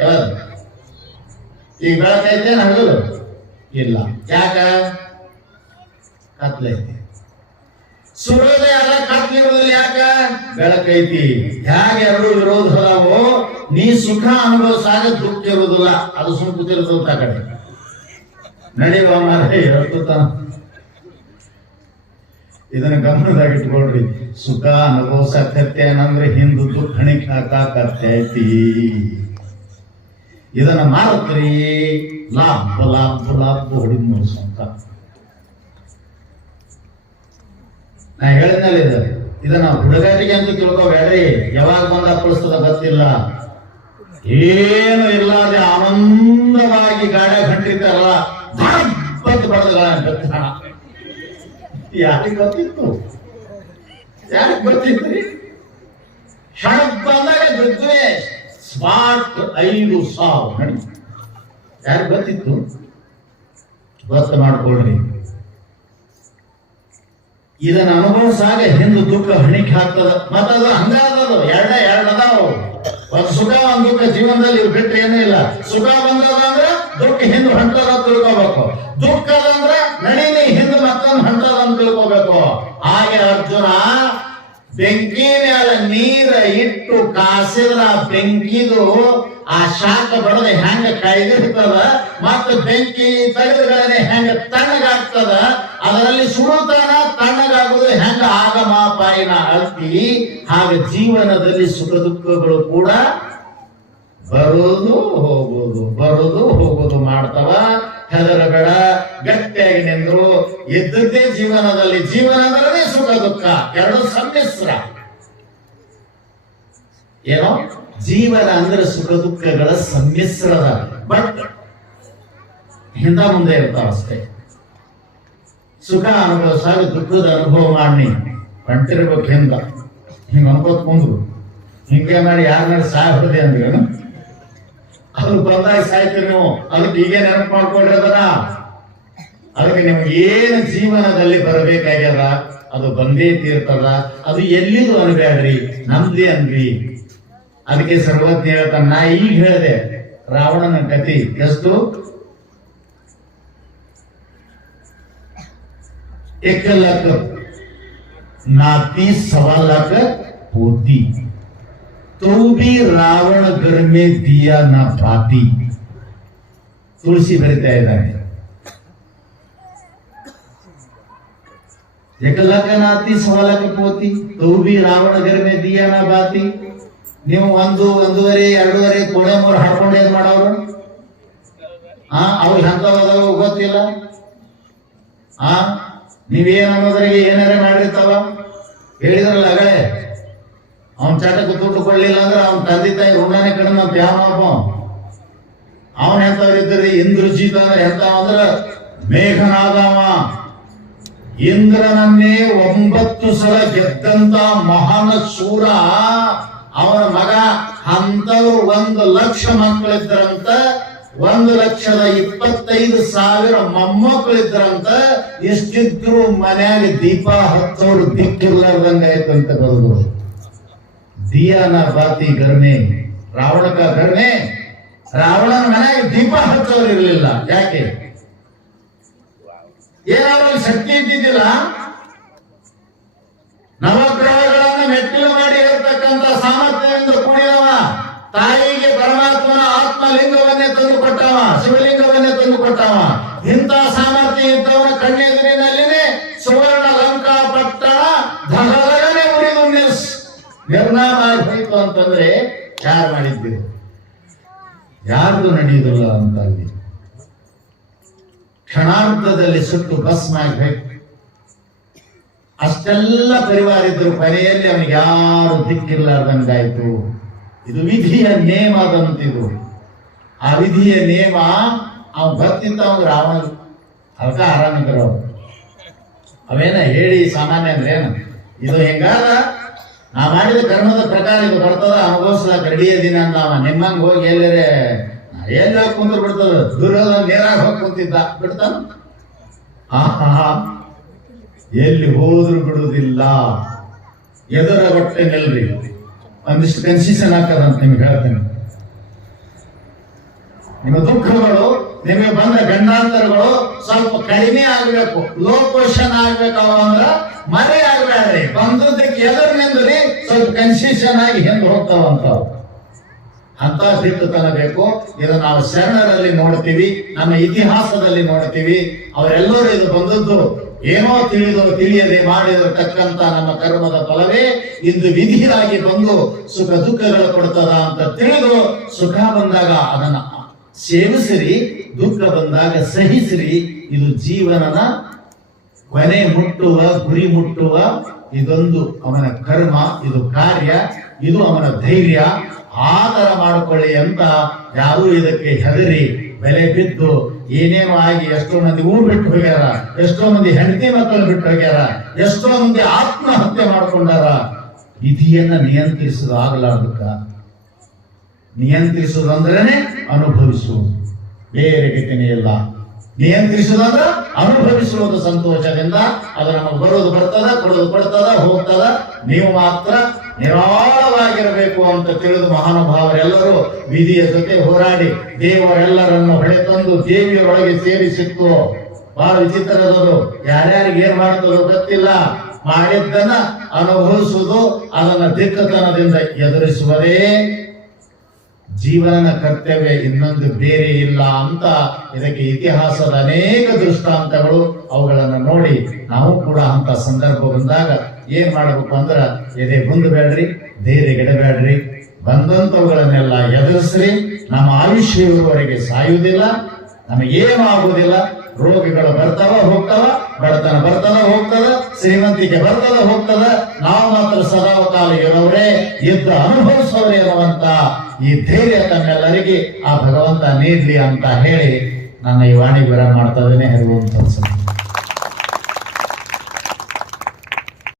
ಯಾವ್ದು ಈಗ ಬೆಳಕೈತೆ ಹಗಲು ಇಲ್ಲ. ಯಾಕ? ಕತ್ಲೈತಿ. ಸೂರ್ಯೋದಯ ಅಲ್ಲ, ಕತ್ಲಿರುವುದಿಲ್ಲ. ಯಾಕ? ಬೆಳಕೈತಿ. ಹೇಗೆ ಎರಡು ವಿರೋಧ ಅದಾವೋ, ನೀ ಸುಖ ಅನುಭವಿಸಾಗ ದುಃಖ ಇರುವುದಿಲ್ಲ. ಅದು ಸುಮ್ ಕೂತಿರ್ತದ ಕಡೆ ನಡೆಯುವ ಮಾರೇ ಹೇಳ್ತ. ಇದನ್ನ ಗಮನದಾಗಿಟ್ಕೊಳ್ರಿ. ಸುಖ ಅನುಭವಿಸಕತ್ತೇನಂದ್ರೆ ಹಿಂದು ದುಃಖಣಿಕ್ ಹಾಕಾಕತ್ತೈತಿ. ಇದನ್ನ ಮಾರುತ್ರಿ ಲಾಭ ಲಾಭ ಲಾಭ ಹೊಡಿದ್ ನೋಡ್ಸಂತ ನಾ ಹೇಳಿದ್ನಲ್ಲ. ಇದನ್ನ ಹುಡುಗಾಟಿಗೆ ಅಂತ ತಿಳ್ಕೋಬೇಡ್ರಿ. ಯಾವಾಗ ಬಂದ ಅಪ್ಪಳಿಸ್ತದ ಗೊತ್ತಿಲ್ಲ. ಏನು ಇಲ್ಲದೆ ಆನಂದವಾಗಿ ಗಾಡಿ ಹೊಂಟಿರ್ತಾರಲ್ಲ, ಬಡದ ಯಾರಿಗೆ ಗೊತ್ತಿತ್ತು? ಯಾರಿಗೆ ಗೊತ್ತಿತ್ರಿ? ಕ್ಷಣಕ್ ಬಂದಾಗ ಬಿದ್ವೆ ಸ್ಮಾರ್ಟ್ 5,000. ಯಾರಿಗೆ ಗೊತ್ತಿತ್ತು? ಗೊತ್ತು ಮಾಡ್ಕೊಳ್ರಿ. ಇದನ್ನ ಅನುಭವಿಸಾಗ ಹಿಂದೆ ದುಃಖ ಹಣಿಕೆ ಆಗ್ತದ. ಮತ್ತದು ಹಂಗಾದದು ಎರಡು ಅದಾವು. ಒಂದು ಸುಖ ಒಂದು ದುಃಖ ಜೀವನದಲ್ಲಿ ಇವ್ ಬಿಟ್ಟರೆ ಏನೂ ಇಲ್ಲ. ಸುಖ ಬಂದದ ಅಂದ್ರೆ ದುಃಖ ಹಿಂದೆ ಹೊಂಟದ ತಿಳ್ಕೋಬೇಕು. ದುಃಖದಂದ್ರೆ ನಡೀನಿ ಹಿಂದೆ ಮತ್ತೊಂದು ಹೊಂಟದ ಅಂತ ತಿಳ್ಕೋಬೇಕು. ಹಾಗೆ ಅರ್ಜುನ ಬೆಂಕಿ ಮೇಲೆ ನೀರ ಇಟ್ಟು ಕಾಸಿದ್ರ ಬೆಂಕಿದು ಆ ಶಾಖ ಬಡದೆ ಹೆಂಗ ಕೈಗಿರ್ತದ, ಮತ್ತೆ ಬೆಂಕಿ ತಡೆದ್ರೆ ಹೆಂಗ ತಣ್ಣಗಾಗ್ತದ, ಅದರಲ್ಲಿ ಸುಡುತ್ತಾನ ತಣ್ಣಗಾಗುದು ಹೆಂಗ ಆಗಮಾಪಾಯಿನ ಅಳ್ತಿ. ಹಾಗೆ ಜೀವನದಲ್ಲಿ ಸುಖ ದುಃಖಗಳು ಕೂಡ ಬರೋದು ಹೋಗೋದು ಬರೋದು ಹೋಗೋದು ಮಾಡ್ತಾವ. ಹೆದರಬೇಡ, ಗಟ್ಟಿಯಾಗಿ ನಿಂದ್ರು. ಇದ್ದದ್ದೇ ಜೀವನದಲ್ಲಿ, ಜೀವನದಲ್ಲೇ ಸುಖ ದುಃಖ ಎರಡು ಸಮ್ಮಿಶ್ರ. ಏನೋ ಜೀವನ ಅಂದ್ರೆ ಸುಖ ದುಃಖಗಳ ಸಮ್ಮಿಶ್ರದ, ಬಟ್ ಹಿಂದ ಮುಂದೆ ಇರ್ತಾವ ಅಷ್ಟೇ. ಸುಖ ಅನುಭವಿಸಾಗ ದುಃಖದ ಅನುಭವ ಮಾಡಿ ಹೊಂಟಿರ್ಬೇಕು. ಹಿಂಗ ಅನ್ಕೋತ್ ಕುಂದ್ರು ಹಿಂಗೆ ಮಾಡಿ ಯಾರನ್ನ ಸಾಯ್ ಹೊಡೆದೆ ಅಂದ್ರೆ ಅದು ಬಂದಾಗ ಸಾಯ್ತೀರಿ ನೀವು. ಅದಕ್ಕೆ ಈಗ ನೆನಪು ಮಾಡ್ಕೊಳ್ರಿ ಅದನ್ನ. ಅದಕ್ಕೆ ನಿಮ್ಗೆ ಏನು ಜೀವನದಲ್ಲಿ ಬರಬೇಕಾಗ್ಯದ ಅದು ಬಂದೇ ತೀರ್ತದ. ಅದು ಎಲ್ಲಿದು ಅನ್ಬೇಡ್ರಿ, ನಮ್ದೇ ಅನ್ರಿ. ಅದಕ್ಕೆ ಸರ್ವಜ್ಞ ಹೇಳ್ತಾನ. ನಾ ಈಗ ಹೇಳಿದೆ ರಾವಣನ ಕಥೆ ಎಷ್ಟು. 1 लाख नाती 1.25 लाख पोती, तो भी रावण घर में दिया ना बाती. ತುಳಸಿ ಬರಿತಾ ಇದ್ದಾನೆ. 1 लाख नाती 1.25 लाख पोती, तो भी रावण घर में दिया ना बाती. ನೀವು 1.5 2.5 ಕೋಣೆ 3 ಹಾಕೊಂಡು ಏನ್ ಮಾಡೋರು? ಅವ್ರಿಗೆ ಅಂತವದಾವ ಗೊತ್ತಿಲ್ಲ. ನೀವೇನ್ ಅನ್ನೋದ್ರಿಗೆ ಏನಾರ ಮಾಡಿರ್ತಾವ. ಹೇಳಿದ್ರಲ್ಲ ಅಗಳೆ, ಅವನ್ ಚಾಟಕ್ಕೆ ದುಡ್ಡು ಕೊಡ್ಲಿಲ್ಲ ಅಂದ್ರೆ ಅವನ್ ತಂದೆ ತಾಯಿ ಋಣನೇ ಕಡಿಮೆ ಅಂತ ಯಾವನೊಬ್ಬ. ಅವನ್ ಎಂತವ್ರಿದ್ರಿ? ಇಂದ್ರಜಿತ್ ಅಂದ್ರೆ ಎಂತ ಅಂದ್ರ ಮೇಘನಾದವ. ಇಂದ್ರನನ್ನೇ 9 ಸಲ ಗೆದ್ದಂತ ಮಹಾನ ಶೂರ ಅವನ ಮಗ. ಅಂತವ್ರು 1 ಲಕ್ಷ ಮಕ್ಕಳಿದ್ರಂತ, 1,25,000 ಮೊಮ್ಮಕ್ಕಳಿದ್ರಂತ. ಎಷ್ಟಿದ್ರು ಮನ್ಯಾಗ ದೀಪ ಹಚ್ಚೋರು ದಿಕ್ಕಿರ್ಲಾರ್ದಂಗ ಆಯ್ತಂತ ಬರೋದು. ದಿಯಾನ ಬಾತಿ ಗರ್ಮೆ ರಾವಣ ಕ ಗರ್ಮೆ. ರಾವಣನ ಮನ್ಯಾಗ ದೀಪ ಹಚ್ಚೋರು ಇರ್ಲಿಲ್ಲ. ಯಾಕೆ? ಏನಾದ್ರೂ ಶಕ್ತಿ ಇದ್ದಿದ್ದಿಲ್ಲ. ನವಗ್ರಹಗಳನ್ನು ಮೆಟ್ಟಿಲು ಮಾಡಿ ಇರತಕ್ಕಂತ ಸಾಮರ್ಥ್ಯದಿಂದ ಕೂಡಿದವ, ತಾಯಿಗೆ ಪರಮಾತ್ಮನ ಆತ್ಮಲಿಂಗವನ್ನೇ ತಂದು ಕೊಟ್ಟವ, ಶಿವಲಿಂಗವನ್ನೇ ತಂದು ಕೊಟ್ಟವ. ಇಂಥ ಸಾಮರ್ಥ್ಯ ಇದ್ದವನ ಕಣ್ಣೆದುರಿನಲ್ಲಿನೇ ಸುವರ್ಣ ಲಂಕಾ ಪಟ್ಟಣ ಧಗಧಗನೆ ಉರಿದು ನಿರ್ನಾಮ ಆಗಿ ಹೋಯಿತು ಅಂತಂದ್ರೆ ಯಾರು ಮಾಡಿದ್ದೀರಿ? ಯಾರ್ದು ನಡೆಯುವುದಿಲ್ಲ ಅಂತ ಅಲ್ಲಿ ಕ್ಷಣಾರ್ಧದಲ್ಲಿ ಸುಟ್ಟು ಭಸ್ಮ ಆಗಬೇಕು. ಅಷ್ಟೆಲ್ಲ ಪರಿವಾರ ಇದ್ರು, ಕೊನೆಯಲ್ಲಿ ಅವನಿಗೆ ಯಾರು ದಿಕ್ಕಿರ್ಲಾರ್ದಂಗಾಯ್ತು. ಇದು ವಿಧಿಯ ನೇಮ ಅದಂತಿದು. ಆ ವಿಧಿಯ ನೇಮ ಅವ್ ಬರ್ತಿದ್ದ ಅವ್ನು ರಾವಣ, ಅದಕ್ಕೆ ಆರಾಮಿದ್ರು ಅವ್ರು. ಅವೇನ ಹೇಳಿ ಸಾಮಾನ್ಯ ಅಂದ್ರೆ ಏನು, ಇದು ಹೆಂಗಾದ ನಾ ಮಾಡಿದ ಕರ್ಮದ ಪ್ರಕಾರ ಇದು ಬರ್ತದ, ಅನುಭವಿಸ್ಲಾಕ ರೆಡಿಯ ದಿನ ಅಂದವ. ನಿಮ್ಮಂಗ್ ಹೋಗಿ ಎಲ್ಲರೇ ಎಲ್ಲಿ ಹೋಗಿ ಕುಂದ್ರು ಬಿಡ್ತದ, ದುರ್ಯೋಧನ ನೇರಾಗಿ ಹೋಗಿ ಕುಂತಿದ್ದ ಬಿಡ್ತಾನ. ಎಲ್ಲಿ ಹೋದ್ರು ಬಿಡುವುದಿಲ್ಲ. ಎದುರ ಹೊಟ್ಟೆ ನಿಲ್ರಿ, ಒಂದಿಷ್ಟು ಕನ್ಸಿಷನ್ ಹಾಕದಂತ ನಿಮ್ಗೆ ಹೇಳ್ತೇನೆ. ನಿಮ್ಮ ದುಃಖಗಳು, ನಿಮಗೆ ಬಂದ ಗಂಡಾಂತರಗಳು ಸ್ವಲ್ಪ ಕಡಿಮೆ ಆಗ್ಬೇಕು, ಲೋ ಕ್ವಶನ್ ಆಗ್ಬೇಕು. ಅಂದ್ರ ಮರೆ ಆಗ್ಬೇಡ್ರಿ, ಬಂದದಕ್ಕೆ ಎದುರು ನಿಂದ್ರಿ ಸ್ವಲ್ಪ ಕನ್ಸಿಷನ್ ಆಗಿ ಹೆಂಗ್ ಹೋಗ್ತಾವಂತಾವ್. ಅಂತ ದಿಟ್ಟತನ ಬೇಕು. ಇದು ನಾವು ಶರಣರಲ್ಲಿ ನೋಡ್ತೀವಿ, ನಮ್ಮ ಇತಿಹಾಸದಲ್ಲಿ ನೋಡ್ತೀವಿ. ಅವರೆಲ್ಲರೂ ಇದು ಬಂದದ್ದು ಏನೋ ತಿಳಿಯದೆ ಮಾಡಿರತಕ್ಕಂತ ನಮ್ಮ ಕರ್ಮದ ಫಲವೇ ಇಂದು ವಿಧಿಯಾಗಿ ಬಂದು ಸುಖ ದುಃಖಗಳು ಕೊಡ್ತದ ಅಂತ ತಿಳಿದು, ಸುಖ ಬಂದಾಗ ಅದನ್ನ ಸೇವಿಸಿರಿ, ದುಃಖ ಬಂದಾಗ ಸಹಿಸಿರಿ. ಇದು ಜೀವನದ ಕೊನೆ ಮುಟ್ಟುವ, ಗುರಿ ಮುಟ್ಟುವ ಇದೊಂದು ಅವನ ಕರ್ಮ, ಇದು ಕಾರ್ಯ, ಇದು ಅವನ ಧೈರ್ಯ. ಆದರ ಮಾಡಿಕೊಳ್ಳಿ ಅಂತ ಯಾರು ಇದಕ್ಕೆ ಹೆದರಿ ಬೆಲೆ ಬಿದ್ದು ಏನೇನು ಆಗಿ ಎಷ್ಟೋ ಮಂದಿ ಊರು ಬಿಟ್ಟು ಹೋಗ್ಯಾರ, ಎಷ್ಟೋ ಮಂದಿ ಹೆಂಡತಿ ಮಕ್ಕಳು ಬಿಟ್ಟು ಹೋಗ್ಯಾರ, ಎಷ್ಟೋ ಮಂದಿ ಆತ್ಮಹತ್ಯೆ ಮಾಡ್ಕೊಂಡಾರ. ವಿಧಿಯನ್ನ ನಿಯಂತ್ರಿಸುವುದು ಆಗಲಾರ್ದಕ್ಕ. ನಿಯಂತ್ರಿಸುವುದಂದ್ರೇನೆ ಅನುಭವಿಸುವುದು, ಬೇರೆ ಗತಿನೇ ಇಲ್ಲ. ನಿಯಂತ್ರಿಸುವುದಂದ್ರ ಅನುಭವಿಸುವುದು ಸಂತೋಷದಿಂದ. ಅದು ನಮಗೆ ಬರೋದು ಬರ್ತದ, ಕೊಡೋದು ಕೊಡ್ತದ, ಹೋಗ್ತದ. ನೀವು ಮಾತ್ರ ನಿರಾಳವಾಗಿರಬೇಕು ಅಂತ ತಿಳಿದು ಮಹಾನುಭಾವರೆಲ್ಲರೂ ವಿಧಿಯ ಜೊತೆ ಹೋರಾಡಿ ದೇವರೆಲ್ಲರನ್ನು ಹೊಳೆತಂದು ದೇವಿಯರೊಳಗೆ ಸೇರಿಸಿತ್ತು. ಬಹಳ ವಿಚಿತ್ರದದು. ಯಾರ್ಯಾರಿಗೆ ಏನ್ ಮಾಡ್ತದೋ ಗೊತ್ತಿಲ್ಲ. ಮಾಡಿದ್ದನ್ನ ಅನುಭವಿಸುವುದು, ಅದನ್ನ ದಿಕ್ಕತನದಿಂದ ಎದುರಿಸುವುದೇ ಜೀವನ ಕರ್ತವ್ಯ, ಇನ್ನೊಂದು ಬೇರೆ ಇಲ್ಲ ಅಂತ ಇದಕ್ಕೆ ಇತಿಹಾಸದ ಅನೇಕ ದೃಷ್ಟಾಂತಗಳು. ಅವುಗಳನ್ನು ನೋಡಿ ನಾವು ಕೂಡ ಅಂತ ಸಂದರ್ಭ ಬಂದಾಗ ಏನ್ ಮಾಡ್ಬೇಕು ಅಂದ್ರ ಎದೆ ಹೊಂದಬೇಡ್ರಿ, ಧೈರ್ಯಗೆಡಬೇಡ್ರಿ. ಬಂದಂತವುಗಳನ್ನೆಲ್ಲ ಎದುರಿಸ್ರಿ. ನಮ್ಮ ಆಯುಷ್ಯ ಇರುವವರೆಗೆ ಸಾಯುವುದಿಲ್ಲ, ನಮಗೇನು ಆಗುವುದಿಲ್ಲ. ರೋಗಿಗಳು ಬರ್ತಾವ ಹೋಗ್ತಾವ, ಬಡತನ ಬರ್ತದ ಹೋಗ್ತದ, ಶ್ರೀಮಂತಿಕೆ ಬರ್ತದ ಹೋಗ್ತದ. ನಾವು ಮಾತ್ರ ಸದಾಕಾಲ ಇರೋರೇ, ಯುದ್ಧ ಅನುಭವಿಸೋರೇ ಇರುವಂತ ಈ ಧೈರ್ಯ ತಮ್ಮೆಲ್ಲರಿಗೆ ಆ ಭಗವಂತ ನೀಡ್ಲಿ ಅಂತ ಹೇಳಿ ನನ್ನ ಈ ವಾಣಿ ವಿರಾಮ ಮಾಡ್ತಾ ಇದ್ದೇನೆ. ಹರಿವಂತ